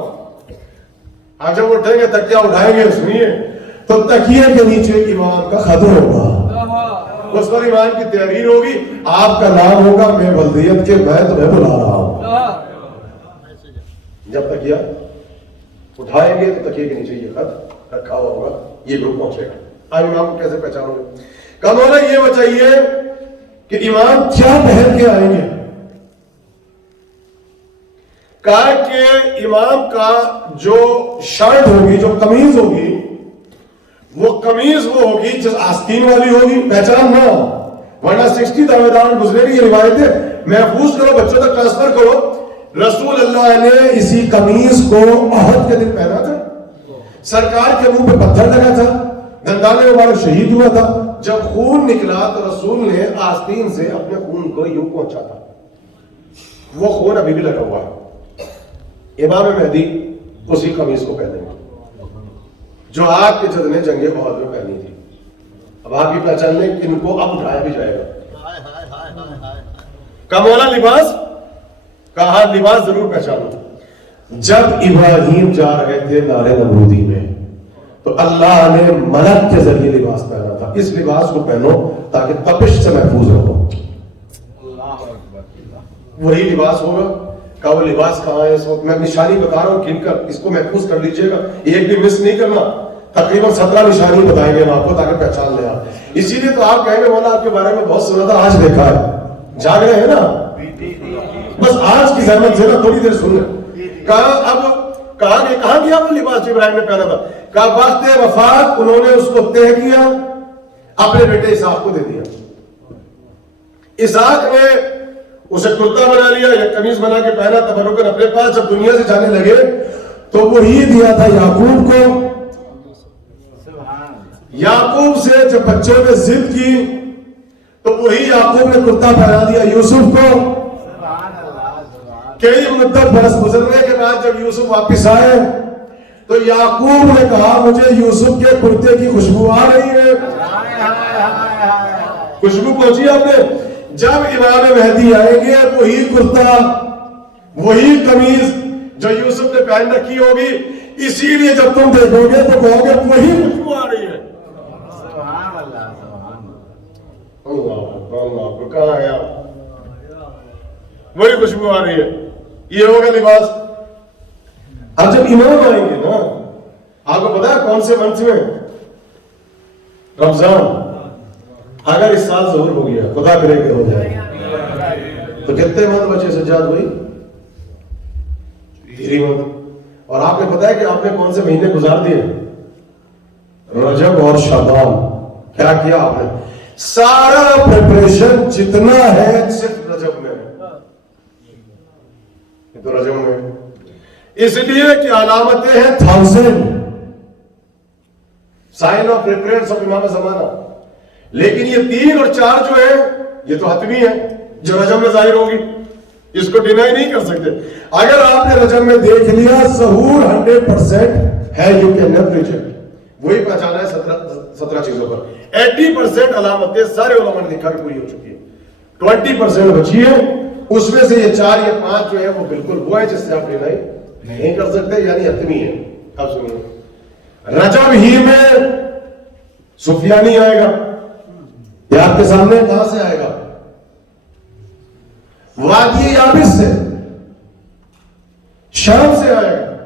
آج جب اٹھیں گے تکیہ اٹھائیں گے، سنیے تو تکیے کے نیچے امام کا خط ہوگا، اس پر امام کی تحریر ہوگی، آپ کا نام ہوگا، میں بلدیت کے بیت میں بلا رہا ہوں۔ جب تکیہ اٹھائیں گے تو تکیے کے نیچے یہ خط رکھا ہوا ہوگا، یہ گروپ پہنچے گا۔ آپ امام کو کیسے پہچانو گے؟ کہا مولا یہ بتائیے کہ امام کیا پہن کے آئیں گے؟ کہا کہ امام کا جو شرٹ ہوگی، جو قمیض ہوگی، وہ قمیض وہ ہوگی جس آستین والی ہوگی، پہچان نہ ہو، ورنہ 60 دعوے دار گزرے گی، یہ روایت ہے، محفوظ کرو، بچوں تک ٹرانسفر کرو۔ رسول اللہ نے اسی قمیض کو احد کے دن پہنا تھا، سرکار کے منہ پہ پتھر لگا تھا، دندان مبارک شہید ہوا تھا، جب خون نکلا تو رسول نے آستین سے اپنے خون کو یوں پہنچا تھا، وہ خون ابھی بھی لگا ہوا ہے۔ امام مہدی اسی قمیض کو پہنے گا جو آپ کے جد نے جنگ احد میں پہنی تھی۔ اب آپ کی پہچان لیں کہ ان کو اب اٹھایا بھی جائے گا۔ کہا مولا لباس؟ کہا لباس ضرور پہچانو۔ جب ابراہیم جا رہے تھے نار نمرودی میں تو اللہ نے ملک کے ذریعے لباس پہنا تھا، اس لباس کو پہنو تاکہ تپش سے محفوظ رہو۔ وہی لباس ہوگا۔ کہا وہ لباس کہاں ہے اس وقت؟ میں نشانی بتا رہا ہوں گن کر، اس کو محفوظ کر لیجئے گا، ایک بھی مس نہیں کرنا، تقریباً 17 نشانی بتائیں گے ہم آپ کو تاکہ پہچان لیں آپ۔ اسی لیے تو آپ کہیں گے مولا آپ کے بارے میں بہت سنا تھا، آج دیکھا ہے، جاگ رہے ہیں نا، بس آج کی زحمت سے نا تھوڑی دیر سن لیں۔ کہا اب کہاں گیا وہ لباس جو ابراہیم نے پہنا تھا؟ کہا وقت وفات انہوں نے اس کو طے کیا، اپنے بیٹے اسحاق کو دے دیا۔ اسحاق نے اسے کرتا بنا لیا یا قمیص بنا کے پہنا تبرکن اپنے پاس، جب دنیا سے جانے لگے تو وہی دیا تھا یعقوب کو۔ یعقوب سے جب بچوں نے ضد کی تو وہی یعقوب نے کرتا پہنا دیا یوسف کو۔ کئی مدت برس گزرنے کے بعد جب یوسف واپس آئے تو یعقوب نے کہا مجھے یوسف کے کرتے کی خوشبو آ رہی ہے۔ خوشبو پہنچی آپ نے؟ جب امام مہدی آئیں گے وہی کرتا وہی قمیض جو یوسف نے پہن رکھی ہوگی، اسی لیے جب تم دیکھو گے تو کہو گے وہی خوشبو آ رہی ہے۔ اللہ کہاں ہے وہی خوشبو آ رہی ہے، یہ ہوگا لباس۔ اب جب امام آئیں گے نا، آپ کو پتا ہے کون سے منتھ میں؟ رمضان۔ اگر اس سال ظہور ہو گیا، خدا کرے کہ ہو جائے، تو کتنے منتھ بچے سجاد بھائی؟ 3 منتھ۔ اور آپ نے پتا ہے کہ آپ نے کون سے مہینے گزار دیے؟ رجب اور شعبان۔ کیا کیا آپ نے؟ سارا پریپریشن جتنا ہے صرف رجب میں ہے، یہ تو رجب میں ہے، اس لیے کہ علامتیں ہیں 1000 سائن آف ریفرنس آف امام زمانہ، لیکن یہ 3 اور 4 جو ہے یہ تو حتمی ہے جو رجب میں ظاہر ہوگی، اس کو ڈینائی نہیں کر سکتے۔ اگر آپ نے رجب میں دیکھ لیا ظہور 100% ہے، یو کین نیور ریجیکٹ، وہی پہچانا ہے 17 چیزوں پر۔ 80% علامتیں سارے علماء نے لکھا کہ پوری ہو چکی ہے، 20% بچی ہے، اس میں سے یہ 4 یا 5 جو ہے وہ بالکل وہ ہے جس سے آپ ڈینائی نہیں کر سکتے، یعنی حتمی ہے۔ اب سنیے، رجب ہی میں سفیانی آئے گا، یہ آپ کے سامنے کہاں سے آئے گا؟ وادی یابس سے، شام سے آئے گا،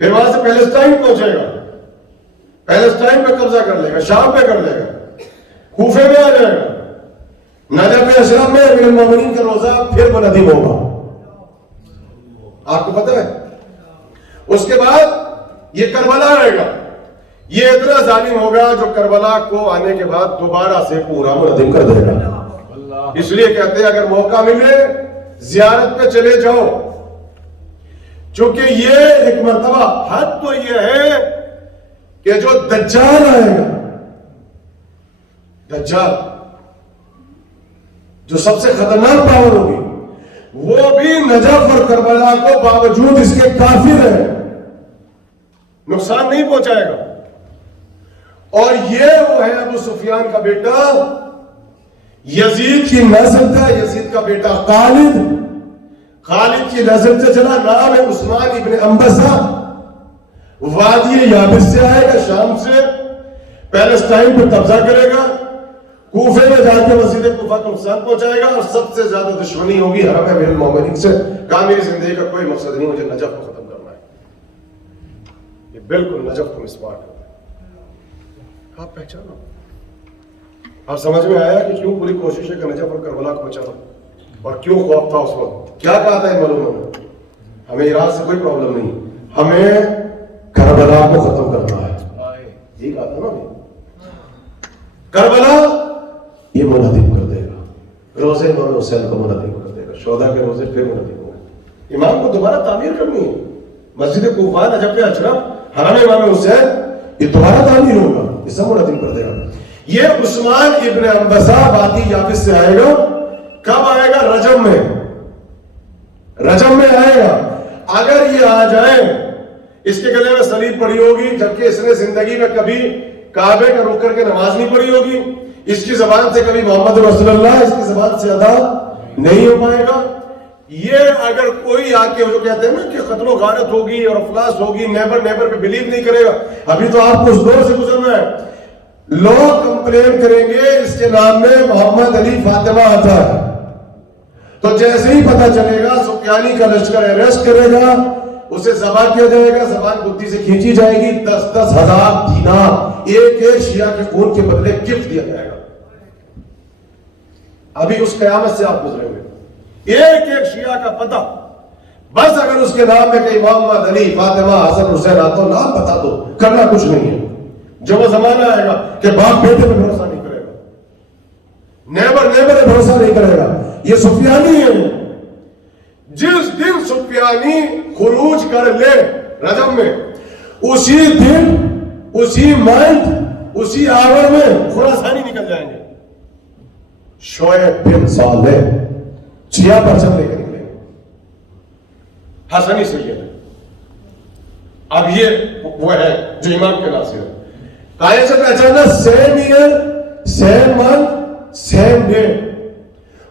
پھر وہاں سے پیلسٹائن پہنچے گا، پیلسٹائن پہ قبضہ کر لے گا، شام پہ کر لے گا، کوفے میں آ جائے گا، نجف اشرف میں امیر المومنین کا روزہ پھر منہدم ہوگا، آپ کو پتہ ہے۔ اس کے بعد یہ کربلا آئے گا، یہ اتنا ظالم ہوگا جو کربلا کو آنے کے بعد دوبارہ سے پورا منہدم کر دے گا۔ اس لیے کہتے ہیں اگر موقع ملے زیارت پہ چلے جاؤ، چونکہ یہ ایک مرتبہ حد تو یہ ہے کہ جو دجال آئے گا، دجال جو سب سے خطرناک پاور ہوگی، وہ بھی نجف اور کربلا کو باوجود اس کے کافر ہے، نقصان نہیں پہنچائے گا۔ اور یہ وہ ہے ابو سفیان کا بیٹا، یزید کی نسل تھا، یزید کا بیٹا خالد، خالد کی نسل سے چلا، نام ہے عثمان ابن انبسہ، وادی یابس سے آئے گا، شام سے پیلسٹائن پہ قبضہ کرے گا، کوفے میں جا کے مسجد کوفہ کو نقصان پہنچائے گا، اور سب سے زیادہ دشمنی ہوگی حرم امیر المومنین سے۔ کہا میری زندگی کا کوئی مقصد نہیں، مجھے نجف کو ختم کرنا ہے، یہ بالکل نجف کو مسمار کرنا ہے۔ آپ پہچانو، آپ سمجھ میں آیا کہ کیوں پوری کوشش ہے کہ نجف اور کربلا کو بچانا، اور کیوں خوف تھا اس وقت؟ کیا کہا تھا معلوم ہے؟ ہمیں عراق سے کوئی پرابلم نہیں، ہمیں کربلا کو ختم کرنا ہے، یہ کہا تھا نا۔ کربلا یہ منہدم کر دے گا، روزے امام حسین کو منہدم کر دے گا، شہداء کے روزے پھر منہدم ہوں گے۔ امام کو دوبارہ تعمیر کرنی ہے، مسجد کوفہ، نجف اشرف، حرم امام حسین، یہ دوبارہ تعمیر ہوگا، یہ سب منہدم کر دے گا۔ یہ عثمان ابن انبسہ وادی یابس سے آئے گا، کب آئے گا؟ رجب میں، رجب میں آئے گا۔ اگر یہ آ جائے، اس کے گلے میں صلیب پڑی ہوگی، جبکہ اس نے زندگی میں کبھی کعبے کا رک کر کے نماز نہیں پڑھی ہوگی، اس کی زبان سے کبھی محمد رسول اللہ اس کی زبان سے ادا نہیں ہو پائے گا۔ یہ اگر کوئی آ کے جو کہتے ہیں نا کہ قتل و غارت ہوگی اور افلاس ہوگی، نیبر پہ بلیو نہیں کرے گا، ابھی تو آپ کو اس دور سے گزرنا ہے۔ لوگ کمپلین کریں گے اس کے نام میں محمد علی فاطمہ آتا ہے، تو جیسے ہی پتہ چلے گا سفیانی کا لشکر اریسٹ کرے گا، اسے ذبح کیا جائے گا، زبان بدھی سے کھینچی جائے گی، 10,000 دینار ایک ایک شیعہ کے خون کے بدلے گفٹ دیا جائے گا۔ ابھی اس قیامت سے آپ گزریں گے، ایک ایک شیعہ کا پتہ بس اگر اس کے نام میں کہ امام محمد علی، فاطمہ، حسن، حسین آتا، نام بتا دو، کرنا کچھ نہیں ہے. جو وہ زمانہ آئے گا کہ باپ بیٹے پہ بھروسہ نہیں کرے گا، نیبر پہ بھروسہ نہیں کرے گا، یہ سفیانی ہے. جس دن سفیانی خروج کر لے رجب میں، اسی دن، اسی منتھ، اسی آور میں خراسانی نکل جائیں گے. شعیب بن صالح چیا پرچم لے کر نکلے گے، حسنی سید. اب یہ وہ ہے جو امام کے ناصر ہے. کائیں سے پہچانا، same year, same month, same day,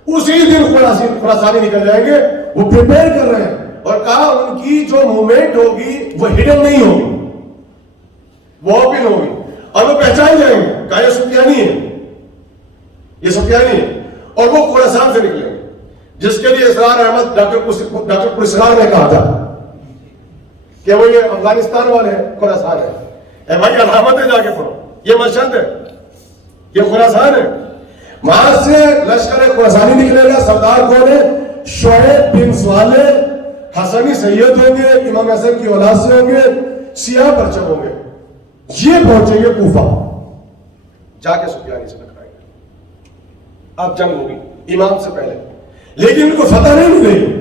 اسی دن خراسانی نکل جائیں گے. وہ پریپیئر کر رہے ہیں، اور کہا ان کی جو موومنٹ ہوگی وہ ہڈن نہیں ہوگی، وہ اوپن ہوگی، اور وہ پہچان جائیں گے. کہا یہ سفیانی ہے، یہ سفیانی ہے. اور وہ خراسان سے نکلیں گے، جس کے لیے اسرار احمد ڈاکٹر پرسرار نے کہا تھا کہ وہ یہ افغانستان والے ہیں، خراسان ہے. اے بھائی علامت ہے، جا کے پڑھو، یہ مشہد ہے، یہ خراسان ہے. وہاں سے لشکر خراسانی نکلے گا. سردار کون ہے؟ شعیب بن صالح. حسنی سید ہوں گے، امام حسن کی اولاد سے ہوں گے، سیاہ پرچم ہوں گے. یہ پہنچیں گے کوفہ، جا کے سفیانی سے ٹکرائیں گے. اب جنگ ہوگی امام سے پہلے، لیکن ان کو فتح نہیں ملے گی،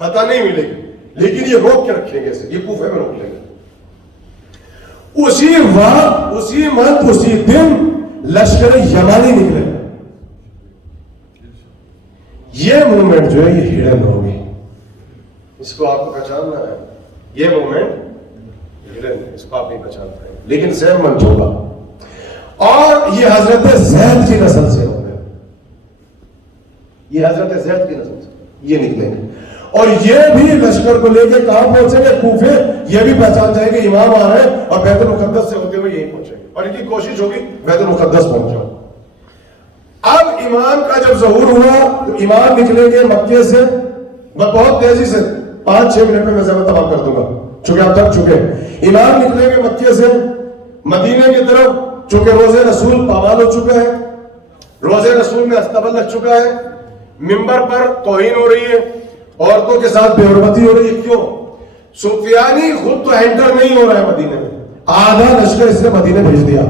فتح نہیں ملے گی، لیکن یہ روک کے رکھیں گے، یہ کوفے میں روک لیں گے. اسی وقت، اسی منتھ، اسی دن لشکر یمانی نکلے. یہ موومنٹ جو ہے یہ ہڈن ہوگی، اس کو آپ کو پہچاننا ہے. یہ موومنٹ ہڈن ہے، اس کو آپ نہیں پہچان پائیں گے، لیکن سیم منتھ ہوگا. اور یہ حضرت زید کی نسل سے ہوں گے، یہ حضرت زید کی نسل سے یہ نکلیں گے. اور یہ بھی لشکر کو لے کے کہاں پہنچیں گے؟ کوفے. یہ بھی پہچان جائیں گے امام آ رہے ہیں، اور بیت المقدس سے ہوتے ہوئے یہی پہنچیں گے، اور ان کی کوشش ہوگی بیت المقدس پہنچ جاؤ. اب امام کا جب ظہور ہوا تو امام نکلیں گے مکے سے. میں بہت تیزی سے 5-6 منٹ میں زیادہ تمام کر دوں گا چونکہ آپ تھک چکے. امام نکلیں گے مکے سے مدینے کی طرف، چونکہ روزے رسول پامال ہو چکا ہے، روزے رسول میں استبل لگ چکا ہے، ممبر پر توہین ہو رہی ہے، عورتوں کے ساتھ بے حرمتی ہو رہی ہے. کیوں؟ سفیانی خود تو انٹر نہیں ہو رہا ہے مدینے میں، آدھا لشکر اس نے مدینے بھیج دیا.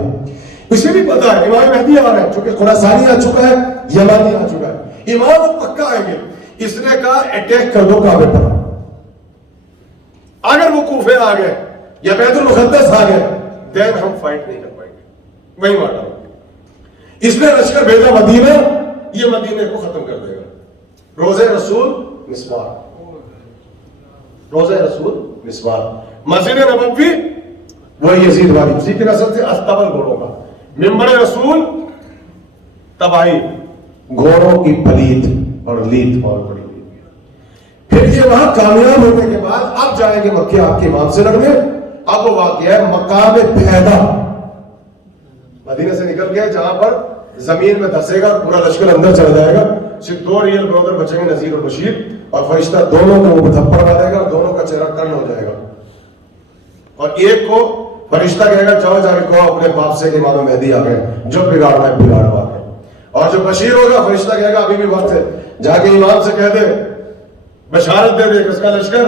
اسے بھی پتا ہے امام مہدی آ رہا ہے، چونکہ خراسانی آ چکا ہے، یمانی آ چکا ہے، امام پکا آئیں گے. اس نے کہا اٹیک کر دو کعبے پر. اگر وہ کوفے آ گئے یا بیت المقدس آ گئے، دین ہم فائٹ نہیں کر پائیں گے، وہی مارا. اس نے لشکر بھیجا مدینہ، یہ مدینے کو ختم کر دے گا. روزے رسول مسمار، روزے رسول مسمار. مسجد نبوی وہ یزید والی، اسی کی نسل سے استبل گھوڑوں کا. ممبر رسول تباہی، گھوڑوں کی پلیت اور لیت بہت بڑی. پھر یہ وہاں کامیاب ہونے کے بعد اب جائیں گے مکہ آپ کے امام سے لڑنے. اب وہ واقعہ ہے مقام پیدا. مدینہ سے نکل گئے جہاں پر زمین میں دھسے گا، پورا لشکر اندر چلا جائے گا، صرف 2 ریئل برادر بچیں گے، نذیر اور بشیر، اور فرشتہ دونوں کو وہ تھپڑ مارے گا اور دونوں کا چہرہ ٹرن ہو جائے گا. اور ایک کو فرشتہ کہے گا جاؤ جا کے کہو اپنے باپ سے کہ امام مہدی آ گئے، جو بگاڑنا ہے بگاڑوا ہے. اور جو بشیر ہوگا فرشتہ کہے گا ابھی بھی وقت ہے، جا کے امام سے کہہ دے، بشارت دے دے کہ اس کا لشکر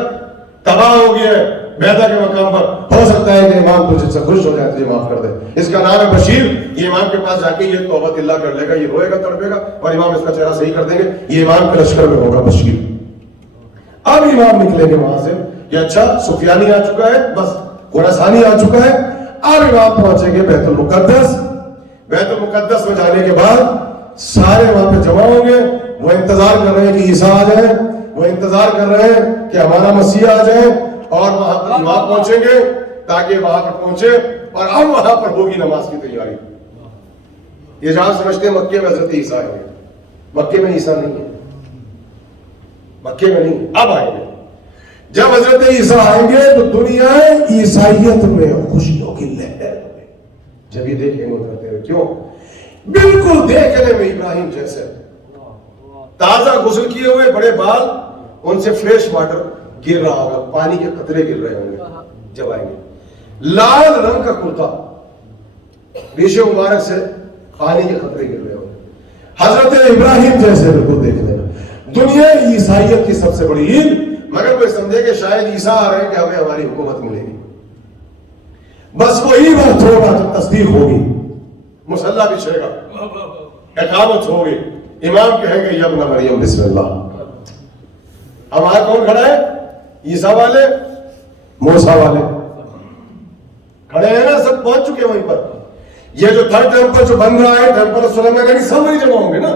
تباہ ہو گیا ہے بیدا کے مقام پر، ہو سکتا ہے کہ امام تجھ سے خوش ہو جائے، تجھے معاف کر دے. اس کا نام ہے بشیر. یہ امام کے پاس جا کے یہ توبہ اللہ کر لے گا، یہ روئے گا تڑپے گا، اور امام اس کا چہرہ صحیح کر دیں گے. یہ امام کے لشکر میں ہوگا بشیر. اب امام نکلیں گے وہاں سے کہ اچھا سفیانی آ چکا ہے، بس خراسانی آ چکا ہے. اب امام پہنچیں گے بیت المقدس. بیت المقدس میں جانے کے بعد سارے وہاں پہ جمع ہوں گے. وہ انتظار کر رہے ہیں کہ عیسیٰ آ جائے، وہ انتظار کر رہے ہیں کہ ہمارا مسیح آ جائے، اور وہاں پر امام پہنچیں گے تاکہ وہاں پر پہنچے. اور اب وہاں پر ہوگی نماز کی تیاری. یہ جہاں سمجھتے ہیں مکے میں حضرت عیسیٰ آئیں گے، مکے میں عیسیٰ نہیں ہے، مکے میں نہیں، اب آئیں گے. جب حضرت عیسیٰ آئیں گے تو دنیا عیسائیت میں خوشیوں کی لہر ہوگی. جب یہ دیکھیں گے کرتے ہوئے، کیوں؟ بالکل دیکھنے میں ابراہیم جیسے تازہ غسل کیے ہوئے، بڑے بال، ان سے فریش واٹر گر رہا ہوگا، پانی کے قطرے گر رہے ہوں گے. جب آئیں گے لال رنگ کا کرتا، ریشے مبارک سے پانی کے قطرے گر رہے ہوں گے، حضرت ابراہیم جیسے بالکل دیکھنے میں. دنیا عیسائیت کی سب سے بڑی عید مگر وہ سمجھے کہ شاید عیسیٰ آ رہے ہیں کہ ہمیں ہماری حکومت ملے گی. بس وہی وقت ہوگا جب تصدیق ہوگی, مصلی بچھے گا, اقامت ہوگی, امام کہیں گے یا ابن مریم بسم اللہ. ہمارا کون کھڑا ہے؟ عیسیٰ والے, موسیٰ والے کھڑے ہیں نا, سب پہنچ چکے ہیں وہیں پر. یہ جو تھرڈ ٹیمپل جو بن رہا ہے, ٹیمپل آف سلیمان, یعنی سب وہی جمع ہوں گے نا.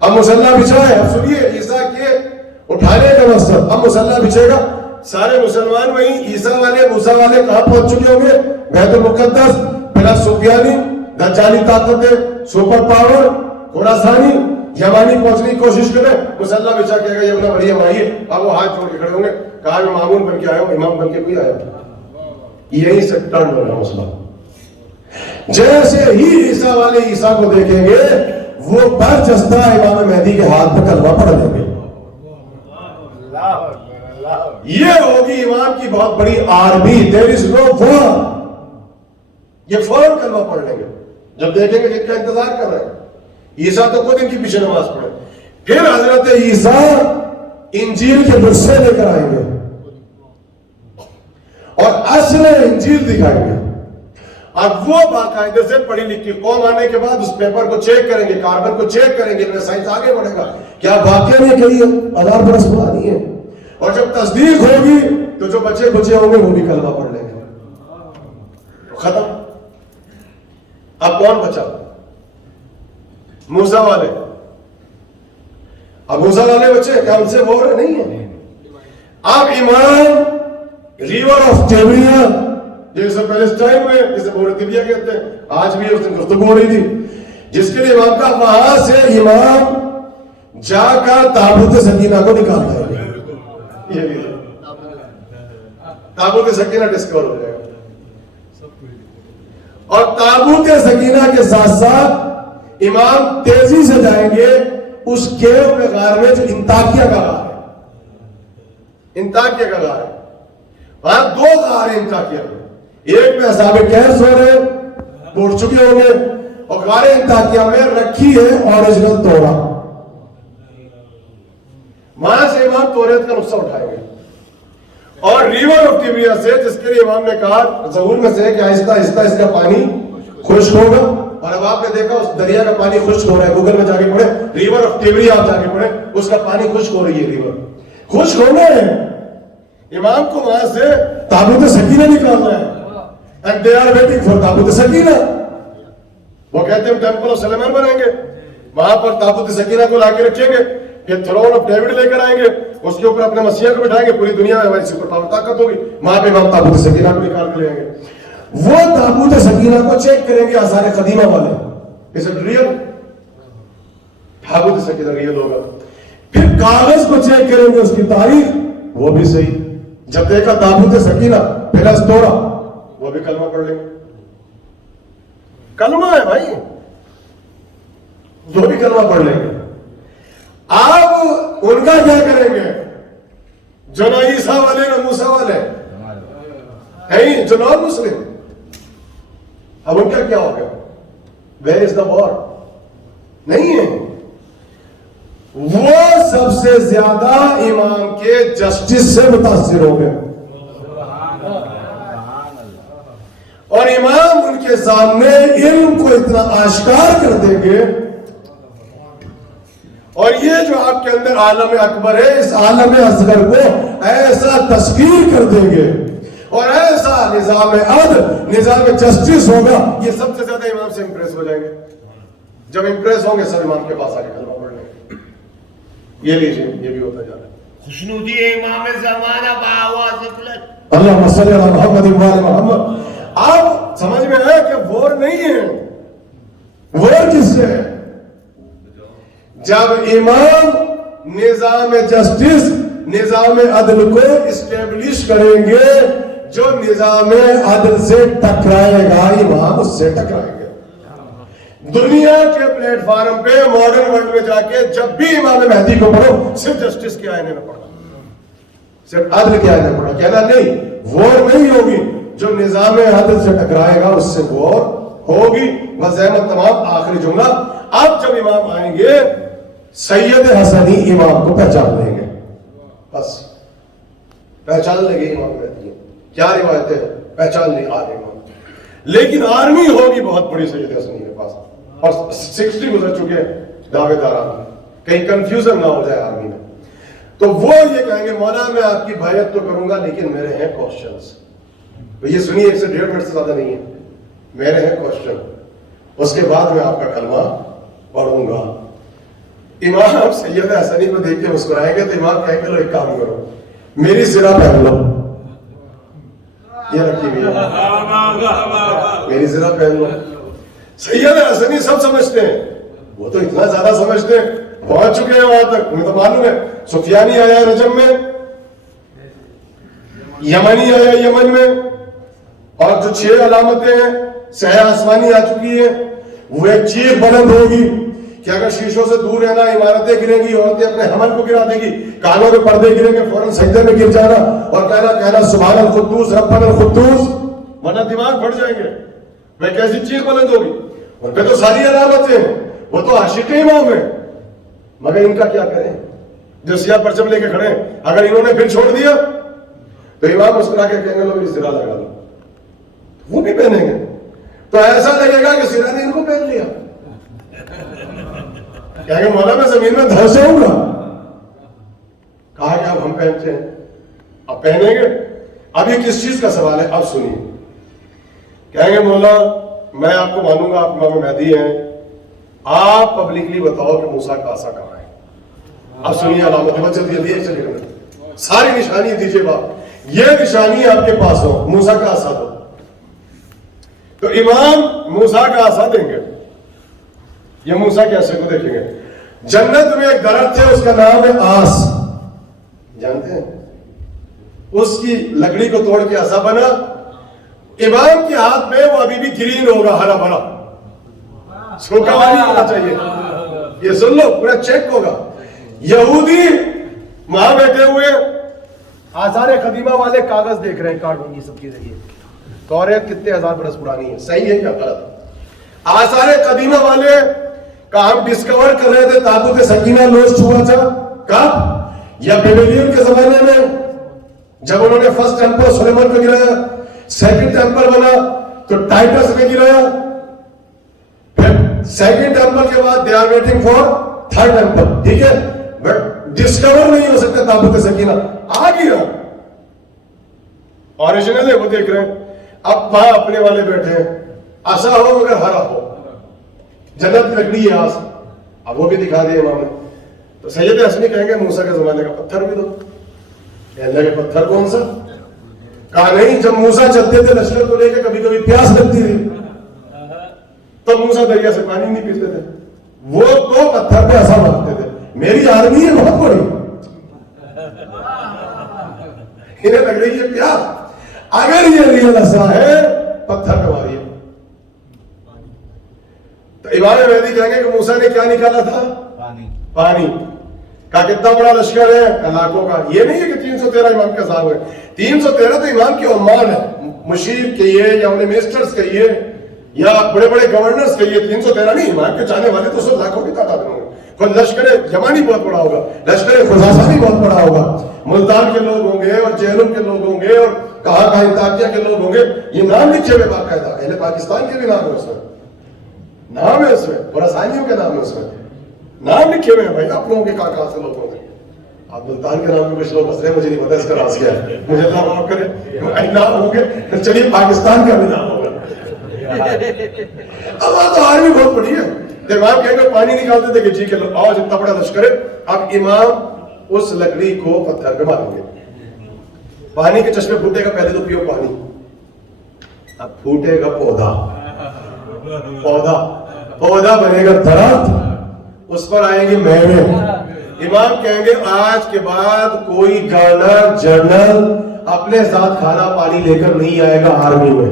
اب مصلی بچھا ہے, اب سنیے عیسیٰ کے اٹھانے کا مقصد. اب مصلی بچھے گا, سارے مسلمان وہیں, عیسیٰ والے موسیٰ والے کہاں پہنچ چکے ہوں گے؟ بیت المقدس. پہلا سفیانی دجالی طاقتیں, سپر پاور, خراسانی, یمانی پہنچنے کی کوشش کریں. مصلی بچھا کہے گا یہ ابن مریم آئیے. اب وہ ہاتھ جوڑ کے کھڑے ہوں گے, کہا میں معمول بن کے آیا ہوں, امام بن کے کوئی آیا. یہی سے ٹرن ہوگا مسئلہ. جیسے ہی عیسیٰ والے عیسیٰ کو دیکھیں گے, وہ برجستہ امام مہدی کے ہاتھ پہ کلمہ پڑھ لیں گے. یہ ہوگی امام کی بہت بڑی آرمی. دیر از نو وار. یہ فوراً کلمہ پڑھ لیں گے جب دیکھیں گے جن کا انتظار کر رہے ہیں. عیسیٰ تو خود ان کی پیچھے نماز پڑھے. پھر حضرت عیسیٰ انجیل کے نسخے لے کر آئیں گے اور اصل انجیل دکھائیں گے. اب وہ باقاعدے سے پڑھی لکھی قوم آنے کے بعد اس پیپر کو چیک کریں گے, کاربن کو چیک کریں گے, سائنس آگے بڑھے گا, کیا واقعی یہ کہی 1000 برس پرانی ہے. اور جب تصدیق ہوگی تو جو بچے بچے ہوں گے وہ بھی کلمہ پڑھ لیں گے. ختم. اب کون بچا؟ موسیٰ والے. اب موسیٰ والے بچے کیا ان سے وار نہیں ہے؟ اب امام ریور آف ٹیبریا جیسے پیلسٹائن میں, جسے بورتیبیا کہتے ہیں, آج بھی اس دن گفتگو ہو رہی تھی, جس کے لیے امام کا وہاں سے امام جا کر تابوت سکینہ کو نکالتا ہے. یہ بھی تابوت سکینہ ڈسکور ہو جائے گا. اور تابوت سکینہ کے ساتھ ساتھ امام تیزی سے جائیں گے اس کیو میں, غار میں, جو انتاکیہ کا غار ہے. انتاکیہ کا غار ہے. وہاں 2 غار ہیں انتاکیہ میں. ایک میں اصحاب کہف سو رہے, اٹھ چکے ہوں گے, اور غار انتاکیہ میں رکھی ہے اوریجنل تورا. وہاں سے امام توریت کا نسخہ اٹھائیں گے. اور ریور آف ٹیبریا سے, جس کے لیے امام نے کہا ظہور میں سے کہ آہستہ آہستہ اس کا پانی خشک ہوگا. اور اب آپ نے دیکھا اس دریا کا پانی خشک ہو رہا ہے. گوگل میں جا کے پڑھیں, ریور آف ٹیبریا آپ جا کے پڑھیں, اس کا پانی خشک ہو رہی ہے. ریور خشک ہونا ہے. امام کو وہاں سے تابوت سکینہ نکالنا ہے. And they are waiting for تابوت سکینہ. وہ کہتے ہیں ٹیمپل آف سلیمان بنائیں گے, وہاں پر تابوت سکینہ کو لا کے رکھیں گے, پھر تھرون آف ڈیوڈ لے کر آئیں گے, اس کے اوپر اپنے مسیح کو بٹھائیں گے, پوری دنیا میں ہماری سپر پاور طاقت ہوگی. وہاں پہ امام تابوت سکینہ کو نکال کے لے آئیں گے. وہ تابوت سکینہ کو چیک کریں گے آثار قدیمہ والے, اس ریئل تابوت سکینہ ریئل ہوگا. پھر کاغذ کو چیک کریں گے, اس کی تاریخ, وہ بھی صحیح. جب دیکھا تابوت سکینہ پھر تورا, وہ بھی کلمہ پڑھ لیں گے. کلمہ ہے بھائی, وہ بھی کلمہ پڑھ لیں گے. آپ ان کا کیا کریں گے جو نہ عیسیٰ والے نہ موسیٰ والے ہیں, جو نان مسلم. اب ان کا کیا ہوگا؟ ویئر از دا وار؟ نہیں ہے. وہ سب سے زیادہ امام کے جسٹس سے متاثر ہو گئے, اور امام ان کے سامنے علم کو اتنا آشکار کر دیں گے, اور یہ جو آپ کے اندر عالم اکبر ہے, اس عالم اصغر کو ایسا تصویر کر دیں گے, اور ایسا نظام عدل, نظام جسٹس ہوگا. یہ سب سے زیادہ امام سے امپریس ہو جائیں گے. جب امپریس ہوں گے سب امام کے پاس آ کے کلمہ پڑھ لیں گے. یہ لیجیے, یہ بھی ہوتا جا رہا ہے. خوشنودی امام زمانہ بآواز بلند. اللہم صلی علی محمد و آل محمد. آپ سمجھ میں آیا کہ وار نہیں ہے. وار کس سے ہے؟ جب امام نظام جسٹس, نظام عدل کو اسٹیبلش کریں گے, جو نظام عدل سے ٹکرائے گا امام اس سے ٹکرائیں گے. دنیا کے پلیٹ فارم پہ ماڈرن ورلڈ میں جا کے جب بھی امام مہدی کو پڑھو, صرف جسٹس کے آئینے میں پڑھو, صرف عدل کے آئینے میں پڑھو. کہنا نہیں, وار نہیں ہوگی. جو نظام عدل سے ٹکرائے گا اس سے وار ہوگی. وزحمت تمام. آخری جملہ, اب جب امام آئیں گے سید حسنی امام کو پہچان لیں گے. بس پہچان لگے امام مہدی ہیں. کیا روایتیں ہیں؟ پہچان نہیں آ رہی امام. لیکن آرمی ہوگی بہت بڑی سید حسنی کے پاس, اور 60 گزر چکے ہیں دعوے داران, کہیں کنفیوژن نہ ہو جائے آرمی میں. تو وہ یہ کہیں گے مولا میں آپ کی بیعت تو کروں گا لیکن میرے ہیں کوشچنز. یہ سنیے, 1 سے 1.5 منٹ سے زیادہ نہیں ہے, میرے ہیں کوشچن, اس کے بعد میں آپ کا کلمہ پڑھوں گا. امام سید حسنی کو دیکھ کے مسکرائیں گے تو امام کہیں گے لو ایک کام کرو, میری زرہ پہن لو, یہ رکھی ہوئی ہے, میری زرہ پہن لو. سید حسنی سب سمجھتے ہیں, وہ تو اتنا زیادہ سمجھتے ہیں, پہنچ چکے ہیں وہاں تک. انہیں تو معلوم ہے سفیانی آیا رجب میں, یمنی آیا یمن میں, اور جو 6 علامتیں ہیں سیاہ آسمانی آ چکی ہیں. وہ ایک چیخ بلند ہوگی کہ اگر شیشوں سے دور رہنا, عمارتیں گریں گی, عورتیں اپنے حمل کو گرا دیں گی, کانوں میں پردے گریں گے, فوراً سجدے میں گر جانا اور کہنا سبحان القدوس ربنا القدوس, ورنہ دماغ پھٹ جائیں گے. وہ کیسی چیخ بلند ہوگی, ان پہ تو ساری علامتیں ہیں, وہ تو عاشق امام ہیں. مگر ان کا کیا کریں جو سیاہ پرچم لے کے کھڑے ہیں؟ اگر انہوں نے پھر چھوڑ دیا تو امام مسکرا کے کہیں گے لوگ زرہ لگا لو, وہ نہیں پہنیں گے تو ایسا لگے گا کہ زرہ نے ان کو پہن لیا. کہیں گے مولا میں زمین میں دھر سے ہوں گا. کہا کہ اب ہم پہنتے ہیں, اب پہنیں گے. اب یہ کس چیز کا سوال ہے, اب سنیے. کہیں گے مولا میں آپ کو مانوں گا آپ امام مہدی ہیں, آپ پبلکلی بتاؤ کہ موسیٰ کا عصا کہاں ہے. اب سنیے علامت بچت یہ چلیے ساری نشانی دیجیے باپ, یہ نشانی آپ کے پاس ہو, موسیٰ کا عصا دو. تو امام موسیٰ کا عصا دیں گے, یہ موسیٰ کے عصے کو دیکھیں گے. جنت میں ایک درخت ہے, اس کا نام ہے آس, جانتے ہیں؟ اس کی لکڑی کو توڑ کے عصا بنا. امام کے ہاتھ میں وہ ابھی بھی گرین ہوگا, ہرا بھرا, سوکھا ہوا نہیں ہونا چاہیے. یہ سن لو, پورا چیک ہوگا. یہودی وہاں بیٹھے ہوئے آثار قدیمہ والے کاغذ دیکھ رہے ہیں, کارڈ سب کے ذریعے. توریت کتنے ہزار برس پرانی ہے, صحیح ہے کیا غلط؟ آثار قدیمہ والے کا ہم ڈسکور کر رہے تھے تابوت سکینہ لوسٹ ہوا تھا کب؟ یا بیبیلین کے زمانے میں, جب انہوں نے فرسٹ ٹیمپل سلیمان کو گرایا, سیکنڈ ٹیمپل بنا تو ٹائٹس نے گرایا, پھر سیکنڈ ٹیمپل کے بعد they are waiting for third temple. ٹھیک ہے, بٹ ڈسکور نہیں ہو سکتا تابوت سکینہ, آ گیا اوریجنل ہے, وہ دیکھ رہے ہیں. اب وہاں اپنے والے بیٹھے ہیں, عصا ہو مگر ہرا ہو, جنت کی لکڑی ہے آس, اب وہ بھی دکھا دیا امام نے. تو سید حسنی کہیں گے موسیٰ کے زمانے کا پتھر بھی دو. اللہ کے پتھر کون سا؟ کہا نہیں, جب موسیٰ چلتے تھے لشکر کو لے کے کبھی کبھی پیاس لگتی تھی تو موسیٰ دریا سے پانی نہیں پیتے تھے, وہ تو پتھر پہ عصا مارتے تھے. میری آرمی ہے بہت بڑی, انہیں لگ رہی ہے پیاس, اگر یہ ریئل عصا ہے پتھر پہ ماری. تو امام مہدی کہیں گے کہ موسیٰ نے کیا نکالا تھا؟ پانی. کہا کتنا بڑا لشکر ہے؟ لاکھوں کا. یہ نہیں ہے کہ 313 امام کے ساتھ ہوئے, 313 تو امام کے عمال ہے, مشیر کہیے یا انہیں منسٹرز کہیے یا بڑے بڑے گورنرز کہیے, 313 نہیں. امام کے چاہنے والے تو سب لاکھوں کی تعداد میں ہوں گے. کوئی لشکر یمانی بہت بڑا ہوگا, لشکر خزاسہ بھی بہت بڑا ہوگا, ملتان کے لوگ ہوں گے اور جہلم کے لوگ ہوں گے اور کہاں انطاکیہ کے لوگ ہوں گے. یہ نام لکھے ہوئے باقاعدہ, اہل پاکستان کے بھی نام ہے اس میں, نام ہے اس میں, اور آسانیوں کے نام ہے اس میں, نام لکھے ہوئے ہیں بھائی اپنوں کے کہاں سے لوگ ہوں گے. آپ ملتان کے نام میں کچھ لوگ ہنس رہے ہیں, مجھے نہیں پتا اس کا راز کیا ہے, مجھے اللہ معاف کرے, نام ہوں گے. چلیے پاکستان کا بھی نام ہوگا. اب تو آرمی بہت بڑی ہے. امام کہیں گے پانی نکالتے تھے کہ جی کہ آج اتنا بڑا لشکر ہے. اب امام اس لکڑی کو پتھر پہ ماریں گے. پانی کے چشمے پھوٹے گا, پہلے تو پیو پانی, اب پھوٹے گا پودا, پودا بنے گا درخت, اس پر آئیں گے میوے. امام کہیں گے آج کے بعد کوئی گورنر جنرل اپنے ساتھ کھانا پانی لے کر نہیں آئے گا آرمی میں,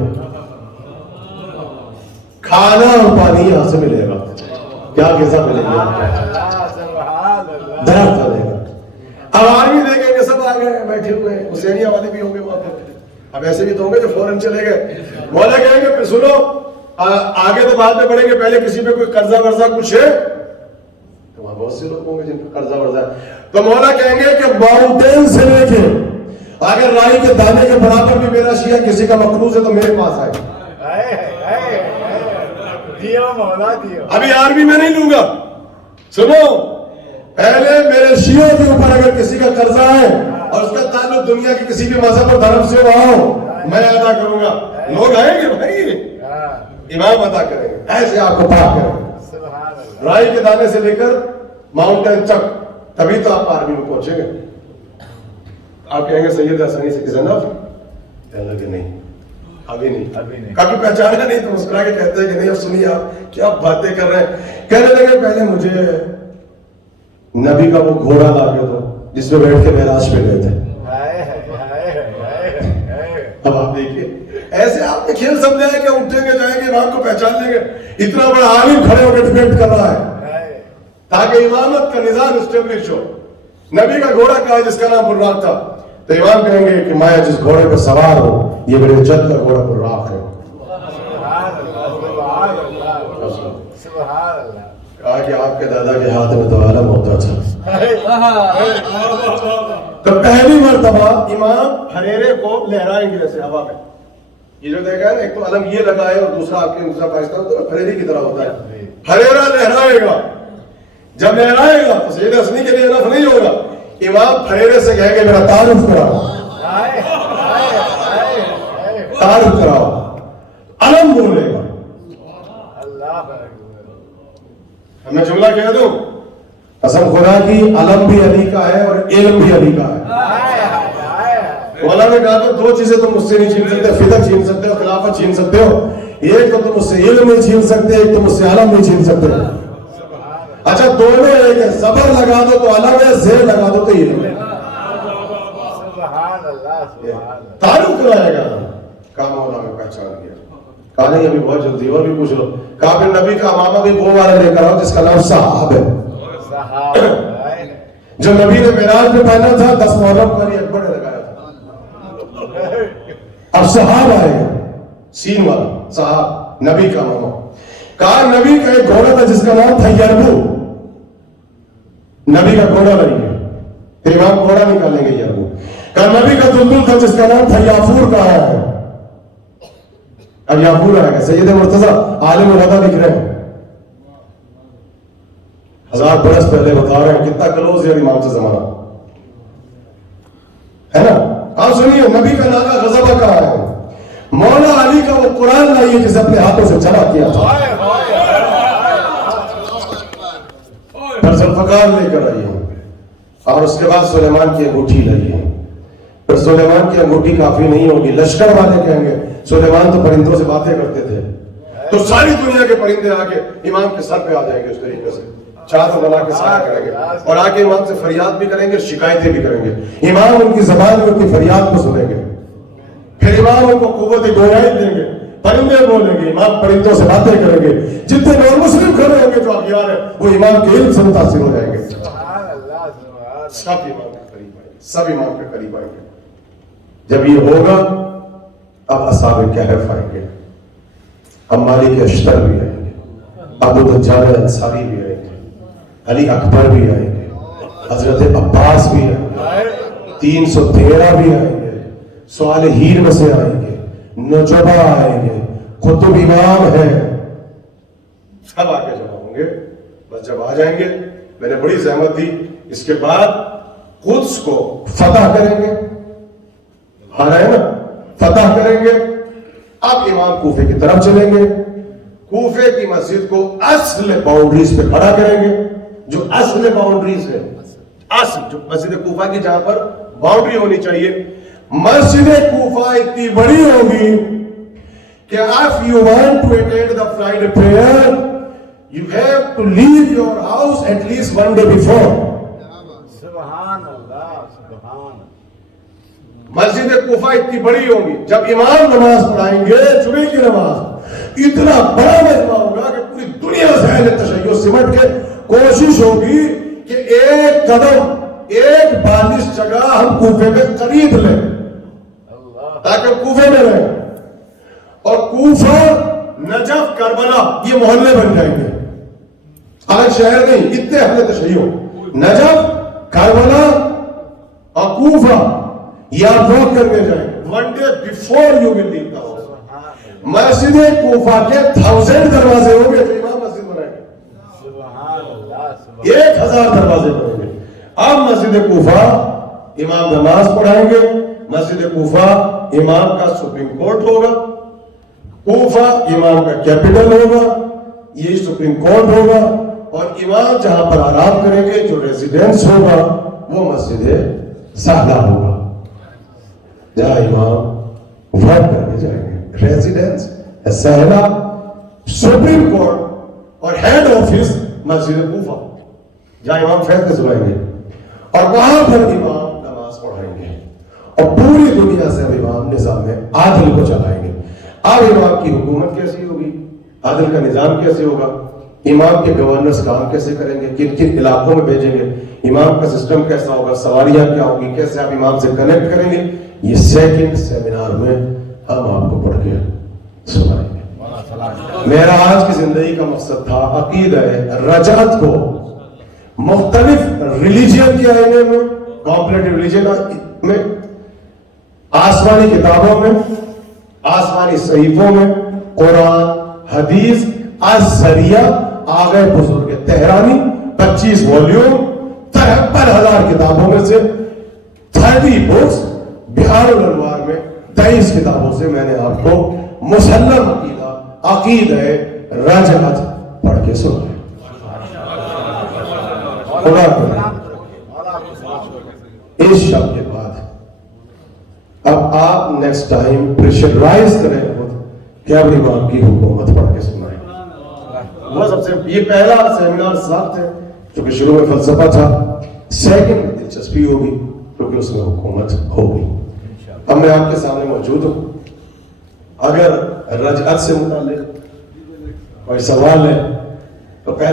کھانا اور پانی یہاں سے ملے گا. کیا کیسا ملے گا؟ درخت ملے گا. اب آرمی دیکھیں گے سب آگے بیٹھے ہوئے, حسینیہ والے بھی ہوں گے وہاں پہ, اب ایسے بھی تو ہوں گے جو فوراً چلے گئے. مولا کہیں گے پھر سنو, آگے تو بعد میں پڑھیں گے, پہلے کسی پہ کوئی قرضہ ورضہ کچھ ہے؟ وہاں بہت سے لوگ ہوں گے جن پہ قرضہ ورضہ ہے. تو مولا کہیں گے کہ ماؤنٹین سے لے کے اگر رائی کے دانے کے برابر بھی میرا شیعہ کسی کا مقروض ہے تو میرے پاس آئے. ابھی آرمی میں نہیں لوں گا. سنو, پہلے میرے شیعوں کے اوپر اگر کسی کا قرضہ ہے اور اس کا تعلق دنیا کی کسی بھی مذہب اور دھرم سے ہوا ہو, میں ادا کروں گا. لوگ آئیں گے بھائی, امام ادا کریں گے, ایسے آپ کو پاک کریں گے. رائی کے دانے سے لے کر ماؤنٹین تک, تبھی تو آپ آرمی میں پہنچیں گے. آپ کہیں گے سید حسنی سے کسی نہ کہنے لگے نہیں, ابھی نہیں, کبھی پہچانا نہیں, تو مسکرا کے کہتے ہیں کہ نہیں اب سنیے آپ کیا باتیں کر رہے ہیں. کہنے لگے پہلے مجھے نبی کا وہ گھوڑا لا کے دو جس میں بیٹھ کے معراج پہ گئے تھے. اب آپ دیکھیے, ایسے آپ نے کھیل سمجھا ہے کہ اٹھیں گے جائیں گے امام کو پہچان لیں گے. اتنا بڑا عالم کھڑے ہو کے ڈیبیٹ کر رہا ہے تاکہ امامت کا نظام اسٹیبلش ہو. نبی کا گھوڑا کہا جس کا نام براق تھا, تو امام کہیں گے کہ میں جس گھوڑے پر سوار ہوں یہ میرے جد کا گھوڑا براق ہے. کہا کہ آپ کے دادا کے ہاتھ میں تو عالم ہوتا تھا. تو پہلی مرتبہ امام ہریرے کو لہرائیں گے ایسے ہوا میں. یہ جو دیکھا ہے نا, ایک تو علم یہ لگا ہے اور دوسرا آپ کے دوسرا پاکستان تو ہریرے کی طرح ہوتا ہے. ہریرا لہرائے گا, جب لہرائے گا تو سید حسنی کے لیے نف نہیں ہوگا. امام ہریرے سے کہیں گے میرا تعارف کراؤ, تعارف کراؤ. علم بولے گا. میں جملہ کہہ دوں, قسم خدا کی علم بھی علی کا ہے اور علم بھی علی کا ہے. مولا نے کہا تو دو چیزیں تم مجھ سے نہیں چھین سکتے, فدق چھین سکتے ہو, خلافت چھین سکتے ہو. ایک تو تم مجھ سے علم نہیں چھین سکتے, ایک تو مجھ سے علم نہیں چھین سکتے. اچھا دونوں ایک ہے, زبر لگا دو تو علم ہے, زیر لگا دو تو علم ہے. تعلق کرائے گا. کہا مولا میں پہچان گیا. کہا نہیں ابھی بہت جلدی, اور بھی پوچھ لو. کہا پھر نبی کا امامہ بھی وہ والا لے کر آؤ جس کا نام صحاب ہے, جو نبی نے معراج میں پہنا تھا 10 محرم کو علی اکبر نے لگایا تھا. اب صحاب آئے گا, سین والا صحاب, نبی کا امامہ. کہا نبی کا ایک گھوڑا تھا جس کا نام تھا یربو. نبی کا گھوڑا نہیں ہے, پھر امام گھوڑا نکالیں گے یربو. کہا نبی کا دلدل تھا جس کا نام تھا یافور. کا آیا ہے, اب یافور آئے گا. سید مرتضی عالم الہدیٰ لکھ رہے ہیں 1000 برس پہلے, بتا رہے ہیں کتنا کلوز ہے امام سے زمانہ ہے نا. آپ سنیے, نبی کا ناکہ غضبہ کا آیا ہے. مولا علی کا وہ قرآن لائیے جسے اپنے ہاتھوں سے چلا کیا تھا. پھر ذوالفقار لے کر آئیے, اور اس کے بعد سلیمان کی انگوٹھی لائیے. پھر سلیمان کی انگوٹھی کافی نہیں ہوگی, لشکر والے کہیں گے سلیمان تو پرندوں سے باتیں کرتے تھے, تو ساری دنیا کے پرندے آ کے امام کے سر پہ آ جائیں گے. اس طریقے سے چادر بنا کے سایہ کریں گے, اور آ کے امام سے فریاد بھی کریں گے, شکایتیں بھی کریں گے. امام ان کی زبان میں ان کی فریاد کو سنیں گے. پھر امام ان کو قوت گویائی دیں گے, پرندے بولیں گے, امام پرندوں سے باتیں کریں گے. جتنے نان مسلم کھڑے ہوں گے جو اخیار ہیں وہ امام کے علم سے متاثر ہو جائیں گے. سب امام کے قریب آئیں گے, سب امام کے قریب آئیں گے. جب یہ ہوگا اب اصحاب کہف آئیں گے, اب مالک اشتر بھی آئیں گے, ابو دجال انصاری بھی آئیں گے, علی اکبر بھی آئیں گے, حضرت عباس بھی آئیں گے, 313 بھی آئیں گے, صالحین میں سے آئیں گے, نجبہ آئیں گے, قطب امام ہیں, سب آگے جمع ہوں گے. بس جب آ جائیں گے, میں نے بڑی زحمت دی, اس کے بعد قدس کو فتح کریں گے. آ رہے ہیں نا, فتح کریں گے. اب امام کوفے کی طرف چلیں گے, کوفے کی مسجد کو اصل باؤنڈریز پہ کھڑا کریں گے, جو اصل باؤنڈریز ہے, اصل جو مسجد کوفہ کی جہاں پر باؤنڈری ہونی چاہیے. مسجد کوفہ اتنی بڑی ہوگی کہ if you want to attend the Friday prayer you have to leave your house at least one day before. سبحان اللہ, سبحان. مسجد کوفہ اتنی بڑی ہوگی, جب امام نماز پڑھائیں گے جمعے کی نماز, اتنا بڑا مجمع ہوگا کہ پوری دنیا سے اہل تشیع سمٹ کے کوشش ہوگی کہ ایک قدم, ایک بالش جگہ ہم کوفے میں خرید لیں تاکہ کوفے میں رہیں. اور کوفہ, نجف, کربلا یہ محلے بن جائیں گے. آج شہر نہیں, اتنے اہل تشیع, نجف, کربلا اور کوفہ یا واک کر کے جائیں گے. One day before you will leave the house. مسجد کوفہ کے 1000 دروازے ہوں گے تو امام مسجد بنائیں گے. 1000 دروازے بنیں گے. اب مسجد کوفہ امام نماز پڑھائیں گے. مسجد کوفہ امام کا سپریم کورٹ ہوگا. کوفہ امام کا کیپٹل ہوگا. یہ سپریم کورٹ ہوگا. اور امام جہاں پر آرام کریں گے جو ریزیڈنس ہوگا وہ مسجد سہلا ہوگا جہاں امام ورک کر کے جائیں گے. ریزیڈنس سہلا, سپریم کورٹ اور ہیڈ آفس مسجد کوفہ جہاں امام فیصلے سنائیں گے اور وہاں پر امام نماز پڑھائیں گے. اور پوری دنیا سے اب امام نظام عادل کو چلائیں گے. اب امام کی حکومت کیسی ہوگی, عادل کا نظام کیسے ہوگا, امام کے گورنرز کام کیسے کریں گے, کن کن علاقوں میں بھیجیں گے, امام کا سسٹم کیسا ہوگا, سواریاں کیا ہوگی, کیسے آپ امام سے کنیکٹ کریں گے, یہ سیکنڈ سیمینار میں ہم آپ کو پڑھ کے سنائیں گے. میرا آج کی زندگی کا مقصد تھا عقیدہ رجعت کو مختلف ریلیجن کے آئینے میں, کمپلیٹو ریلیجن میں, آسمانی کتابوں میں, آسمانی صحیفوں میں, قرآن حدیث ذریعہ آگئے بزرگ تہرانی 25 والیوم 73,000 کتابوں میں سے 30 بکس, بہار الانوار میں 23 کتابوں سے میں نے آپ کو مسلم عقیدہ رجعت پڑھ کے سنا. خدا اس شب کے بعد اب آپ نیکسٹ ٹائم پریشرائز کریں کہ اب امام کی حکومت پڑھ کے سنائیں. وہ سب سے یہ پہلا سیمینار ساتھ ہے جو کہ شروع میں فلسفہ تھا, سیکنڈ میں دلچسپی ہوگی کیونکہ اس میں حکومت ہوگی. اب میں آپ کے سامنے موجود ہوں. اگر رجعت سے متعلق کوئی سوال ہے تو پہلے